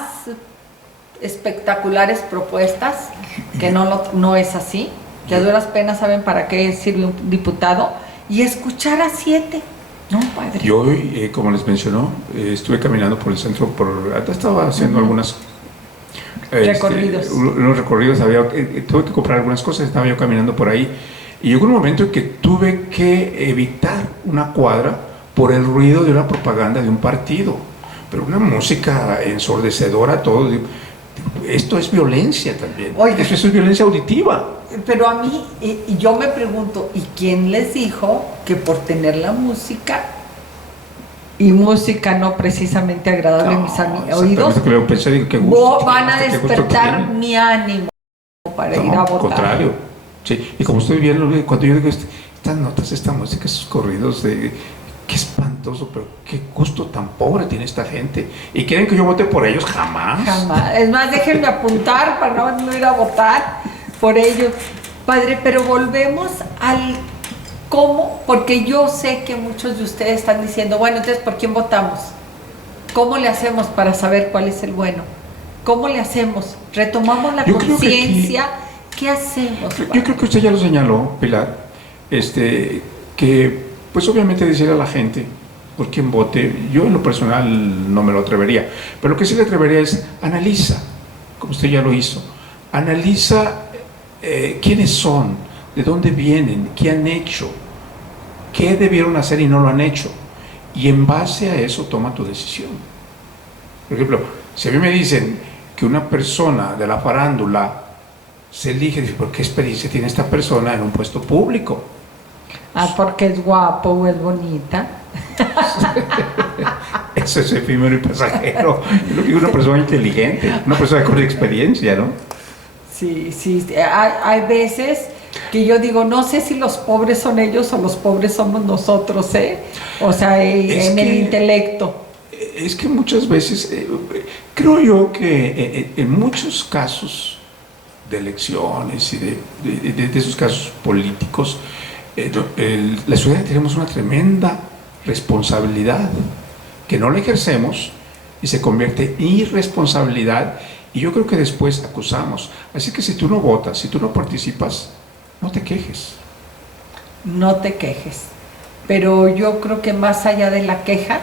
espectaculares propuestas, que no es así, que a duras penas saben para qué sirve un diputado, y escuchar a 7. No, padre. Yo, como les mencionó, estuve caminando por el centro, estaba haciendo algunas recorridos. Unos recorridos, tuve que comprar algunas cosas, estaba yo caminando por ahí, y llegó un momento en que tuve que evitar una cuadra por el ruido de una propaganda de un partido, pero una música ensordecedora, todo. Esto es violencia también. Oiga, eso es violencia auditiva. Pero a mí, yo me pregunto, ¿y quién les dijo que por tener la música, y música no precisamente agradable en mis oídos, van a despertar mi ánimo para ir a votar? Al contrario. Sí. Y como estoy viendo, cuando yo digo estas notas, esta música, esos corridos qué espantoso, pero qué gusto tan pobre tiene esta gente. ¿Y quieren que yo vote por ellos? Jamás. Jamás. Es más, déjenme apuntar para no ir a votar por ellos. Padre, pero volvemos al cómo, porque yo sé que muchos de ustedes están diciendo, bueno, entonces, ¿por quién votamos? ¿Cómo le hacemos para saber cuál es el bueno? ¿Cómo le hacemos? ¿Retomamos la conciencia? ¿Qué hacemos? Yo creo que usted ya lo señaló, Pilar, que pues obviamente decirle a la gente por quién vote, yo en lo personal no me lo atrevería, pero lo que sí le atrevería es analiza, como usted ya lo hizo, analiza quiénes son, de dónde vienen, qué han hecho, qué debieron hacer y no lo han hecho, y en base a eso toma tu decisión. Por ejemplo, si a mí me dicen que una persona de la farándula se elige, ¿por qué experiencia tiene esta persona en un puesto público? Porque es guapo o es bonita. Eso es efímero y pasajero. Yo creo que una persona inteligente, una persona con experiencia, ¿no? Sí. Hay veces que yo digo, no sé si los pobres son ellos o los pobres somos nosotros, ¿eh? O sea, en el intelecto. Es que muchas veces, creo yo que en muchos casos de elecciones y de esos casos políticos, la ciudadanía tenemos una tremenda responsabilidad que no la ejercemos y se convierte en irresponsabilidad, y yo creo que después acusamos. Así que si tú no votas, si tú no participas, no te quejes. No te quejes. Pero yo creo que más allá de la queja,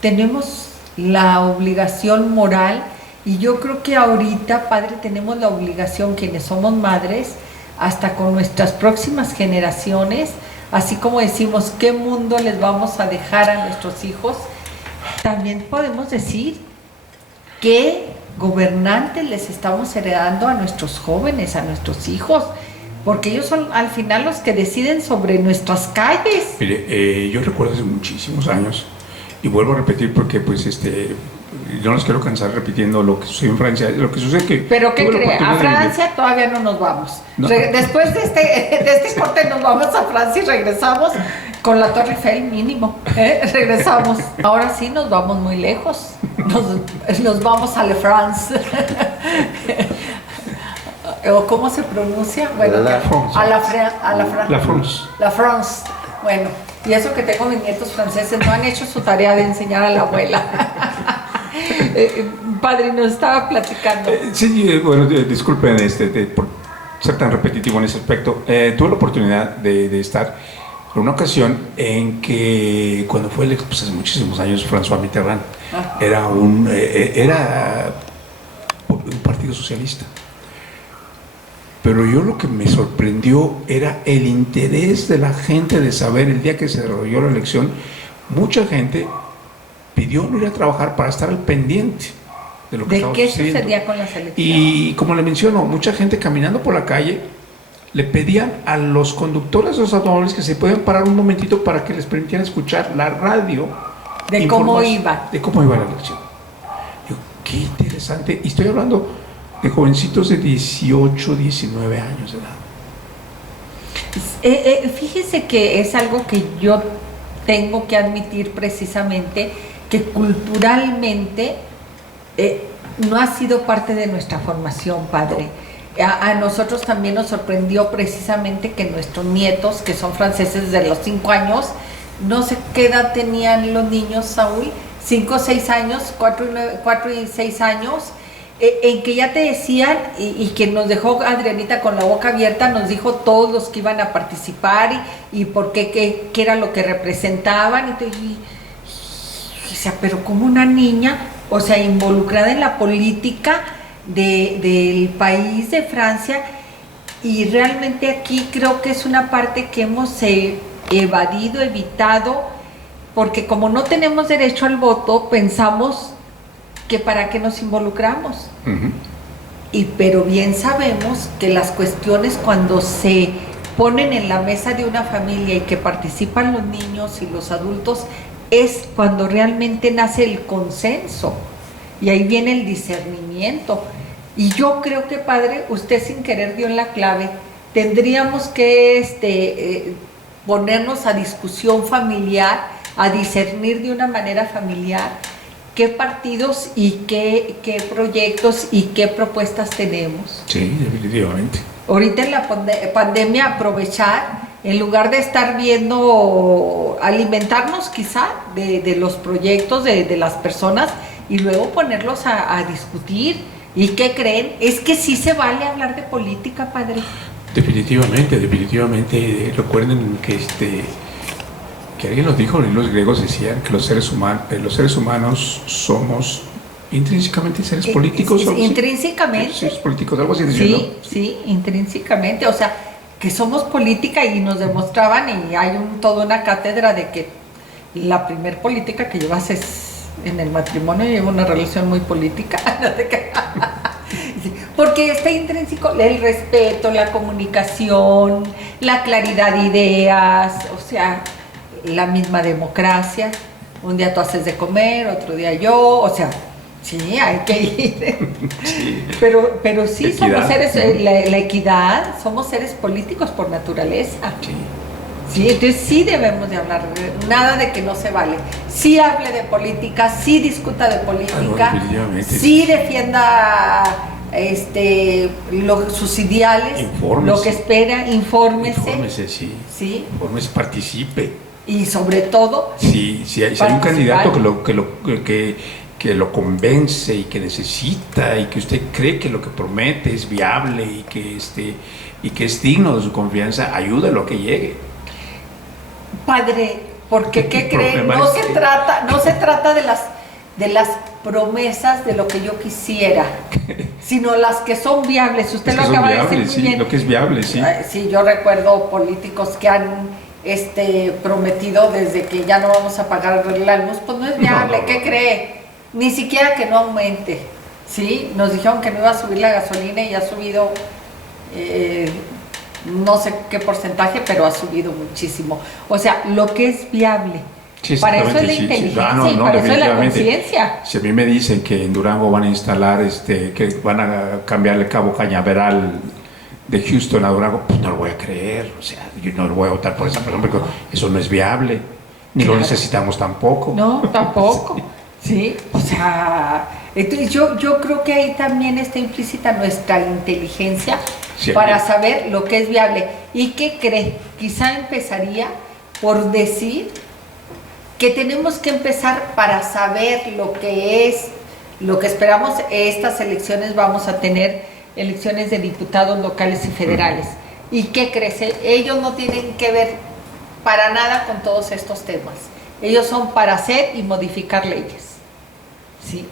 tenemos la obligación moral, y yo creo que ahorita, padre, tenemos la obligación, quienes somos madres, hasta con nuestras próximas generaciones, así como decimos qué mundo les vamos a dejar a nuestros hijos, también podemos decir qué gobernantes les estamos heredando a nuestros jóvenes, a nuestros hijos, porque ellos son al final los que deciden sobre nuestras calles. Mire, yo recuerdo hace muchísimos años, y vuelvo a repetir porque pues no los quiero cansar repitiendo lo que sucedió en Francia, lo que sucede que... ¿Pero qué cree? A Francia todavía no nos vamos. No. Después de este corte nos vamos a Francia y regresamos Con la Torre Eiffel mínimo, regresamos. Ahora sí nos vamos muy lejos. Nos vamos a La France. ¿O cómo se pronuncia? Bueno, La France. La France. Bueno, y eso que tengo mis nietos franceses, no han hecho su tarea de enseñar a la abuela. Padre, nos estaba platicando. Sí, bueno, disculpen por ser tan repetitivo en ese aspecto. Tuve la oportunidad de estar en una ocasión en que, cuando fue pues hace muchísimos años, François Mitterrand era un partido socialista. Pero yo lo que me sorprendió era el interés de la gente de saber. El día que se desarrolló la elección, mucha gente pidió no ir a trabajar para estar al pendiente de lo que estaba sucediendo. ¿De qué sucedía con las elecciones? Y como le menciono, mucha gente caminando por la calle le pedían a los conductores de los automóviles que se pueden parar un momentito para que les permitieran escuchar la radio de cómo iba la elección. Digo, qué interesante. Y estoy hablando de jovencitos de 18, 19 años de edad. Fíjese que es algo que yo tengo que admitir precisamente, que culturalmente no ha sido parte de nuestra formación, padre. A nosotros también nos sorprendió precisamente que nuestros nietos, que son franceses desde los 5 años, no sé qué edad tenían los niños, Saúl, 5 o 6 años, 4 y 6 años, en que ya te decían, y que nos dejó Adrianita con la boca abierta, nos dijo todos los que iban a participar y por qué era lo que representaban, o sea, pero como una niña, o sea, involucrada en la política del país de Francia, y realmente aquí creo que es una parte que hemos evitado, porque como no tenemos derecho al voto, pensamos que para qué nos involucramos. Pero bien sabemos que las cuestiones, cuando se ponen en la mesa de una familia y que participan los niños y los adultos, es cuando realmente nace el consenso, y ahí viene el discernimiento. Y yo creo que, padre, usted sin querer dio en la clave. Tendríamos que ponernos a discusión familiar, a discernir de una manera familiar qué partidos y qué proyectos y qué propuestas tenemos. Sí, definitivamente. Ahorita en la pandemia, aprovechar, en lugar de estar viendo, alimentarnos quizá de los proyectos de las personas, y luego ponerlos a discutir. ¿Y qué creen? Es que sí se vale hablar de política, padre. Definitivamente. Recuerden que alguien nos dijo, y los griegos decían que los seres humanos somos intrínsecamente seres políticos. Intrínsecamente. Seres políticos, algo así decían, ¿no? Sí, intrínsecamente. O sea, que somos política, y nos demostraban, y hay toda una cátedra de que la primer política que llevas es en el matrimonio, lleva una relación muy política. Porque está intrínseco el respeto, la comunicación, la claridad de ideas, o sea, la misma democracia. Un día tú haces de comer, otro día yo, o sea, sí, hay que ir. Sí. Pero sí, equidad. Somos seres, la equidad, somos seres políticos por naturaleza. Sí. Sí, entonces sí debemos de hablar, nada de que no se vale. Sí hable de política, sí discuta de política, sí defienda sus ideales, infórmese, lo que espera, infórmese. Infórmese, sí. Infórmese, participe. Y sobre todo, si hay un candidato que lo convence y que necesita, y que usted cree que lo que promete es viable y que es digno de su confianza, ayúdelo a que llegue. Padre, porque ¿qué cree? No se trata de las promesas de lo que yo quisiera, sino las que son viables. Usted lo acaba de decir muy bien. Lo que es viable, sí. Sí, yo recuerdo políticos que han prometido desde que ya no vamos a pagar la luz, pues no es viable. ¿Qué cree? Ni siquiera que no aumente. Sí, nos dijeron que no iba a subir la gasolina y ha subido no sé qué porcentaje, pero ha subido muchísimo. O sea, lo que es viable. Sí, para eso es la inteligencia y para eso es la conciencia. Si a mí me dicen que en Durango van a instalar, que van a cambiar el cabo cañaveral de Houston a Durango, pues no lo voy a creer, o sea, yo no lo voy a votar por esa persona porque eso no es viable, ni lo necesitamos tampoco. No, tampoco. Sí, o sea, entonces yo creo que ahí también está implícita nuestra inteligencia para saber lo que es viable. ¿Y qué cree? Quizá empezaría por decir que tenemos que empezar para saber lo que es, lo que esperamos. Estas elecciones vamos a tener elecciones de diputados locales y federales. ¿Y qué crees? Ellos no tienen que ver para nada con todos estos temas. Ellos son para hacer y modificar leyes. ¿Sí?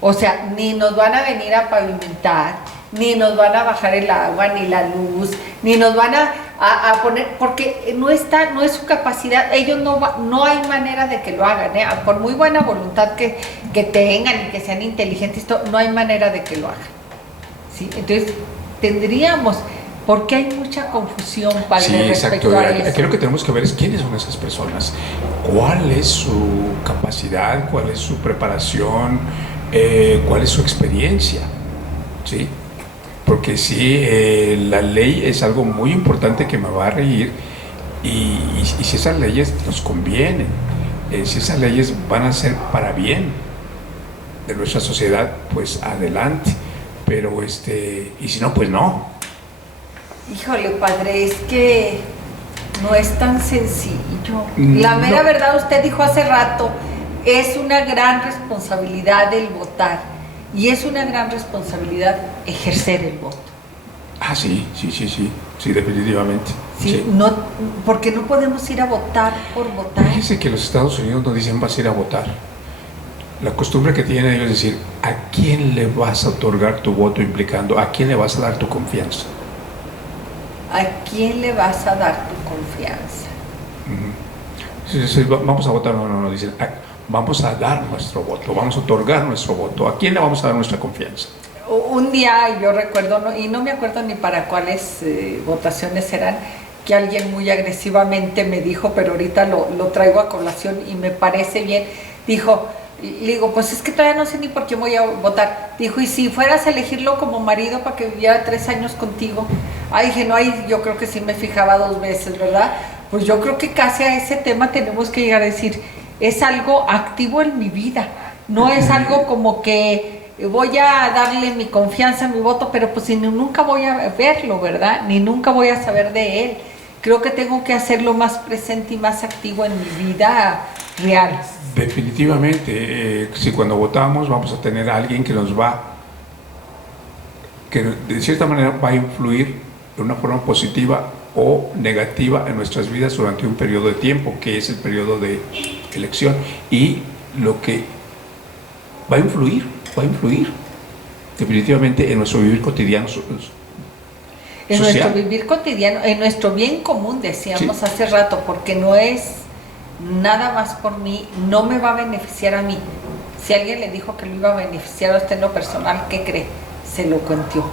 O sea, ni nos van a venir a pavimentar, ni nos van a bajar el agua, ni la luz, ni nos van a poner, porque no es su capacidad. Ellos no hay manera de que lo hagan, ¿eh? Por muy buena voluntad que tengan y que sean inteligentes, no hay manera de que lo hagan. ¿Sí? Entonces, tendríamos, porque hay mucha confusión, padre, sí, respecto exacto. a eso. Aquí lo que tenemos que ver es quiénes son esas personas, cuál es su capacidad, cuál es su preparación, cuál es su experiencia, ¿sí? Porque sí, la ley es algo muy importante que me va a regir y si esas leyes nos convienen, si esas leyes van a ser para bien de nuestra sociedad, pues adelante. Pero y si no, pues no. Híjole, padre, es que no es tan sencillo. La mera verdad, usted dijo hace rato, es una gran responsabilidad el votar y es una gran responsabilidad ejercer el voto. Ah, sí, definitivamente. Sí. No, porque no podemos ir a votar por votar. Fíjese que los Estados Unidos nos dicen vas a ir a votar. La costumbre que tienen ellos es decir, ¿a quién le vas a otorgar tu voto? Implicando, ¿a quién le vas a dar tu confianza? ¿A quién le vas a dar tu confianza? Sí, vamos a votar, no, dicen, vamos a dar nuestro voto, vamos a otorgar nuestro voto. ¿A quién le vamos a dar nuestra confianza? Un día, yo recuerdo, y no me acuerdo ni para cuáles votaciones eran, que alguien muy agresivamente me dijo, pero ahorita lo traigo a colación y me parece bien, dijo... Le digo, pues es que todavía no sé ni por qué voy a votar. Dijo, ¿y si fueras a elegirlo como marido para que viviera 3 años contigo? Dije, no, yo creo que sí me fijaba 2 veces, ¿verdad? Pues yo creo que casi a ese tema tenemos que llegar a decir, es algo activo en mi vida, no es algo como que voy a darle mi confianza, mi voto, pero pues si nunca voy a verlo, ¿verdad? Ni nunca voy a saber de él. Creo que tengo que hacerlo más presente y más activo en mi vida real. Definitivamente, si cuando votamos vamos a tener a alguien que de cierta manera va a influir de una forma positiva o negativa en nuestras vidas durante un periodo de tiempo, que es el periodo de elección, y lo que va a influir definitivamente en nuestro vivir cotidiano. En nuestro vivir cotidiano, en nuestro bien común, decíamos hace rato, porque no es nada más por mí, no me va a beneficiar a mí. Si alguien le dijo que lo iba a beneficiar a usted en lo personal, ¿qué cree? Se lo cuentió.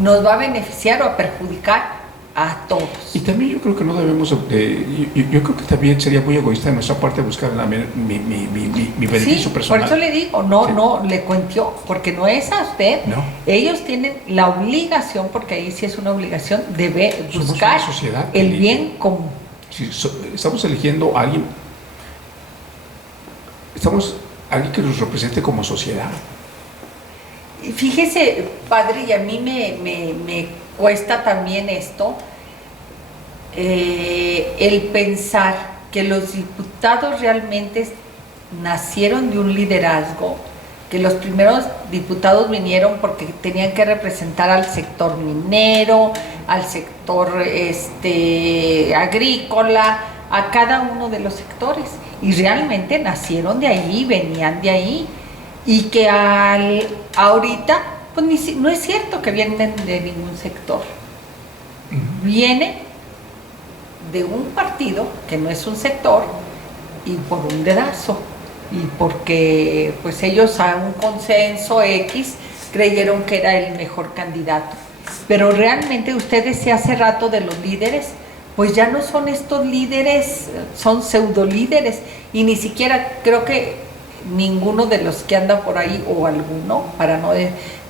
Nos va a beneficiar o a perjudicar a todos. Y también yo creo que no debemos, yo creo que también sería muy egoísta de nuestra parte buscar mi beneficio personal. Por eso le digo, no le cuentió, porque no es a usted. No. Ellos tienen la obligación, porque ahí sí es una obligación, de buscar el bien común. Si estamos eligiendo a alguien, alguien que nos represente como sociedad. Fíjese, padre, y a mí me cuesta también esto, el pensar que los diputados realmente nacieron de un liderazgo, que los primeros diputados vinieron porque tenían que representar al sector minero, al sector agrícola, a cada uno de los sectores, y realmente nacieron de ahí, venían de ahí, y que ahorita pues no es cierto que vienen de ningún sector, vienen de un partido que no es un sector y por un dedazo, y porque pues ellos a un consenso X creyeron que era el mejor candidato. Pero realmente usted decía hace rato de los líderes, pues ya no son estos líderes, son pseudo líderes, y ni siquiera creo que ninguno de los que anda por ahí, o alguno, para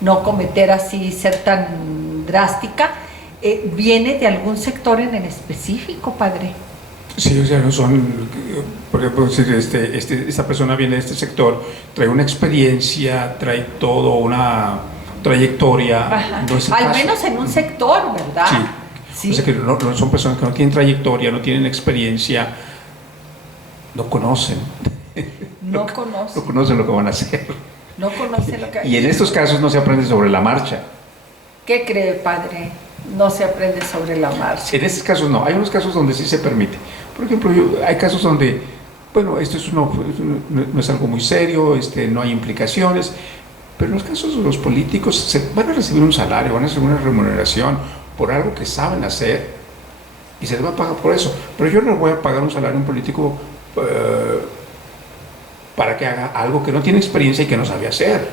no cometer así, ser tan drástica, ¿viene de algún sector en específico, padre? Sí, o sea, no son, por ejemplo, decir, esta persona viene de este sector, trae una experiencia, trae toda una trayectoria. No es el Al caso. menos en un sector, ¿verdad? Sí. Sí. O sea, que no son personas que no tienen trayectoria, no tienen experiencia, no conocen. No No conoce. conocen lo que van a hacer. No conoce lo que... Y en estos casos no se aprende sobre la marcha. ¿Qué cree, padre? No se aprende sobre la marcha. En estos casos no. Hay unos casos donde sí se permite. Por ejemplo, hay casos donde, bueno, esto no es algo muy serio, no hay implicaciones, pero en los casos de los políticos van a recibir un salario, van a recibir una remuneración por algo que saben hacer y se les va a pagar por eso. Pero yo no voy a pagar un salario a un político para que haga algo que no tiene experiencia y que no sabe hacer.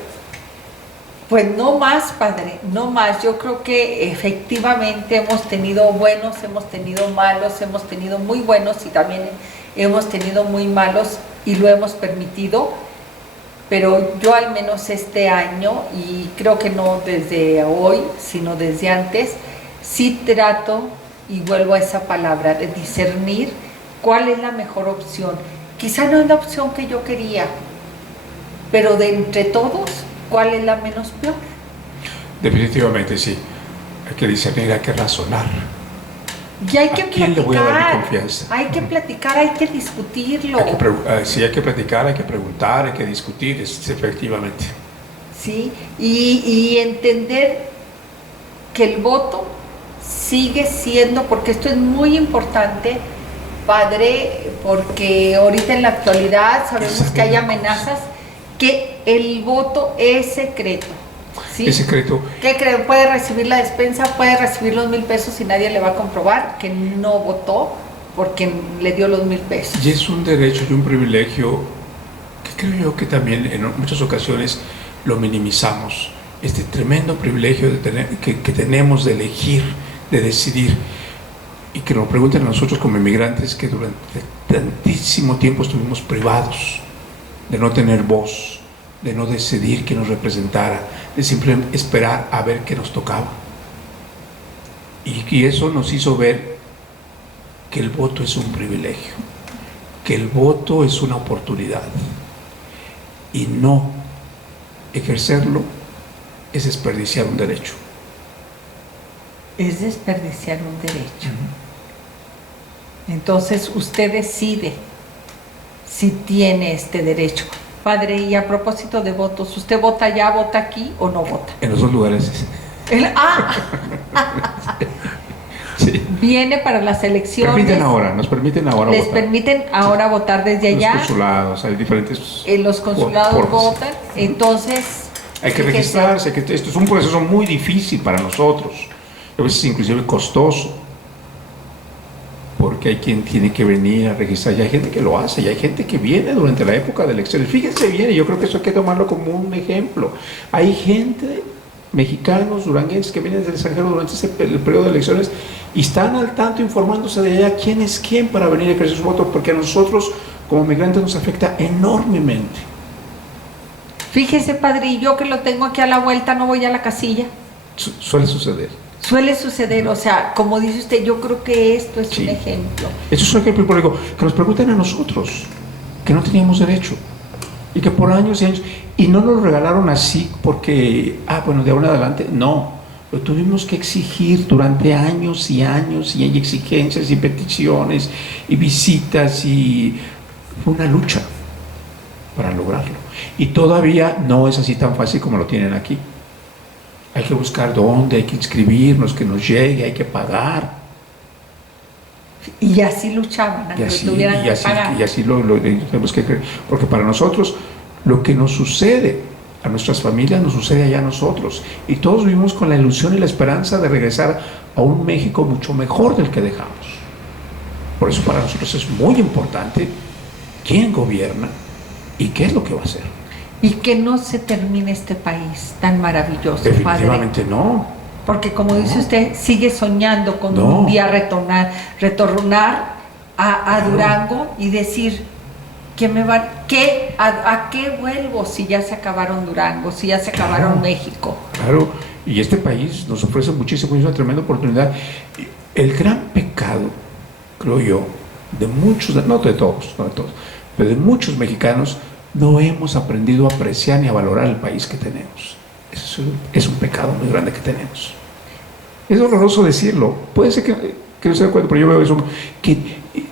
Pues no más, padre, no más. Yo creo que efectivamente hemos tenido buenos, hemos tenido malos, hemos tenido muy buenos y también hemos tenido muy malos y lo hemos permitido. Pero yo al menos este año, y creo que no desde hoy, sino desde antes, sí trato, y vuelvo a esa palabra, de discernir cuál es la mejor opción. Quizá no es la opción que yo quería, pero de entre todos, ¿cuál es la menos peor? Definitivamente sí. Hay que discernir, hay que razonar. Y hay que ¿A quién le voy a dar mi confianza? hay que platicar, hay que discutirlo. Sí, hay que platicar, hay que preguntar, hay que discutir, efectivamente. ¿Sí? Y entender que el voto sigue siendo, porque esto es muy importante, padre, porque ahorita en la actualidad sabemos que hay amenazas, que el voto es secreto. ¿Sí? Es secreto. ¿Qué creen? Puede recibir la despensa, puede recibir los 1,000 pesos y nadie le va a comprobar que no votó porque le dio los 1,000 pesos. Y es un derecho y un privilegio que creo yo que también en muchas ocasiones lo minimizamos. Este tremendo privilegio que tenemos de elegir, de decidir. Y que nos pregunten a nosotros como inmigrantes que durante tantísimo tiempo estuvimos privados de no tener voz, de no decidir quién nos representara, de simplemente esperar a ver qué nos tocaba. Y eso nos hizo ver que el voto es un privilegio, que el voto es una oportunidad, y no ejercerlo es desperdiciar un derecho. Es desperdiciar un derecho. Entonces usted decide si tiene este derecho. Padre, y a propósito de votos, ¿usted vota allá, vota aquí o no vota? En los dos lugares. Sí. Viene para las elecciones. Nos permiten ahora les votar. permiten ahora votar desde allá. Los consulados, hay diferentes. Los consulados formas. votan. Entonces Hay que registrarse, esto es un proceso muy difícil para nosotros, a veces inclusive costoso, porque hay quien tiene que venir a registrar, y hay gente que lo hace, y hay gente que viene durante la época de elecciones. Fíjense bien, y yo creo que eso hay que tomarlo como un ejemplo. Hay gente, mexicanos, duranguenses, que vienen del extranjero durante el periodo de elecciones y están al tanto informándose de allá quién es quién para venir a ejercer su voto, porque a nosotros como migrantes nos afecta enormemente. Fíjese, padre, y yo que lo tengo aquí a la vuelta, no voy a la casilla. Suele suceder. Suele suceder, o sea, como dice usted, yo creo que esto es un ejemplo. Eso es un ejemplo, por ejemplo, que nos preguntan a nosotros, que no teníamos derecho, y que por años y años, y no nos lo regalaron así porque, bueno, de ahora en adelante, no, lo tuvimos que exigir durante años y años, y hay exigencias y peticiones y visitas, y fue una lucha para lograrlo. Y todavía no es así tan fácil como lo tienen aquí. Hay que buscar dónde, hay que inscribirnos, que nos llegue, hay que pagar. Y así luchaban, Y así, tuvieran que pagar. Y así lo tenemos que creer. Porque para nosotros, lo que nos sucede a nuestras familias, nos sucede allá a nosotros. Y todos vivimos con la ilusión y la esperanza de regresar a un México mucho mejor del que dejamos. Por eso para nosotros es muy importante quién gobierna y qué es lo que va a hacer. Y que no se termine este país tan maravilloso, Definitivamente padre. no. Porque como dice usted, sigue soñando con un día retornar a Durango y decir, ¿a qué vuelvo si ya se acabaron Durango, si ya se acabaron México? Claro, Y este país nos ofrece muchísimo, es una tremenda oportunidad. El gran pecado, creo yo, de muchos, no de todos, pero de muchos mexicanos, no hemos aprendido a apreciar ni a valorar el país que tenemos. Eso es un pecado muy grande que tenemos. Es horroroso decirlo. Puede ser que no se dé cuenta, pero yo veo eso. Que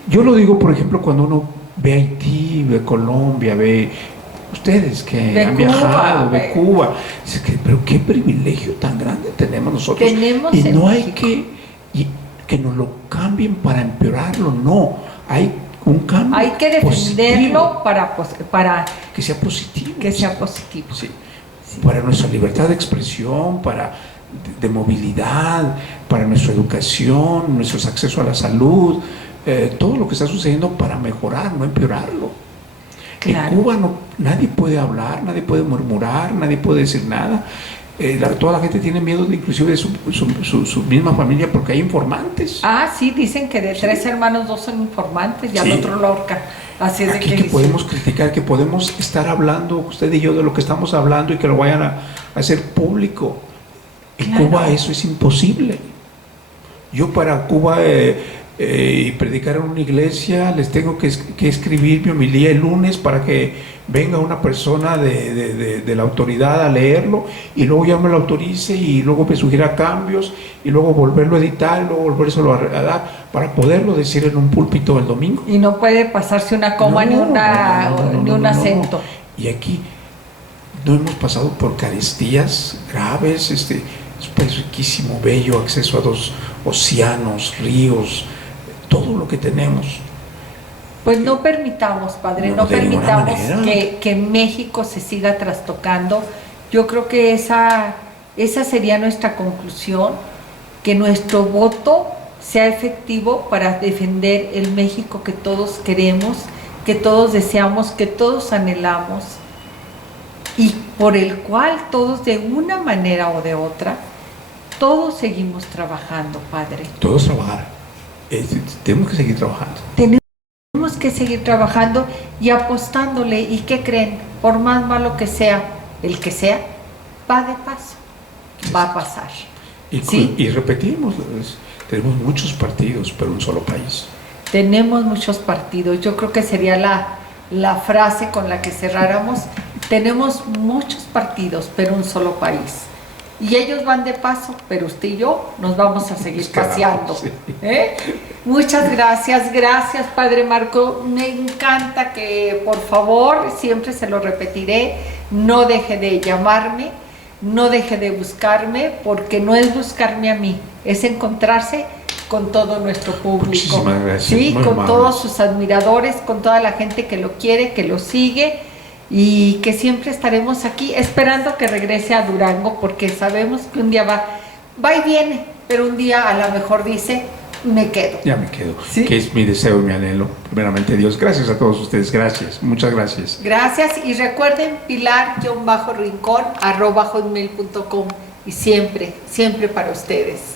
yo lo digo, por ejemplo, cuando uno ve Haití, ve Colombia, ve ustedes que han viajado, ve Cuba. Dice pero qué privilegio tan grande tenemos nosotros. Y no hay que nos lo cambien para empeorarlo, no. Hay un cambio. Hay que defenderlo para que sea positivo. Que sea positivo. Sí. Sí. Para nuestra libertad de expresión, de movilidad, para nuestra educación, nuestro acceso a la salud, todo lo que está sucediendo para mejorar, no empeorarlo. Claro. En Cuba nadie puede hablar, nadie puede murmurar, nadie puede decir nada. Toda la gente tiene miedo inclusive de su misma familia porque hay informantes. Ah, sí, dicen que de 3 hermanos 2 son informantes y al otro lo ahorcan. Así es aquí de que podemos criticar, que podemos estar hablando usted y yo de lo que estamos hablando y que lo vayan a hacer público. En Cuba eso es imposible. Yo para Cuba y predicar en una iglesia les tengo que escribir mi homilía el lunes para que venga una persona de la autoridad a leerlo y luego ya me lo autorice y luego me sugiera cambios y luego volverlo a editar y luego volvérselo a dar para poderlo decir en un púlpito el domingo. Y no puede pasarse una coma ni un acento. Y aquí no hemos pasado por carestías graves. Es un país riquísimo, bello, acceso a 2 océanos, ríos, todo lo que tenemos. Pues no permitamos, padre, no permitamos que México se siga trastocando. Yo creo que esa sería nuestra conclusión, que nuestro voto sea efectivo para defender el México que todos queremos, que todos deseamos, que todos anhelamos y por el cual todos de una manera o de otra, todos seguimos trabajando, padre. Todos trabajar. Tenemos que seguir trabajando. Tenemos que seguir trabajando y apostándole. ¿Y qué creen? Por más malo que sea, el que sea, va de paso, va a pasar. Y repetimos, tenemos muchos partidos, pero un solo país. Tenemos muchos partidos. Yo creo que sería la frase con la que cerráramos. Tenemos muchos partidos, pero un solo país. Y ellos van de paso, pero usted y yo nos vamos a seguir paseando. Sí. Muchas gracias, Padre Marco. Me encanta que, por favor, siempre se lo repetiré, no deje de llamarme, no deje de buscarme, porque no es buscarme a mí, es encontrarse con todo nuestro público. Muchísimas gracias. Sí, con todos sus admiradores, con toda la gente que lo quiere, que lo sigue. Y que siempre estaremos aquí esperando que regrese a Durango, porque sabemos que un día va y viene, pero un día a lo mejor dice, me quedo. Ya me quedo, ¿sí? Que es mi deseo y mi anhelo, primeramente Dios. Gracias a todos ustedes, gracias, muchas gracias. Gracias, y recuerden pilar_rincón @hotmail.com y siempre para ustedes.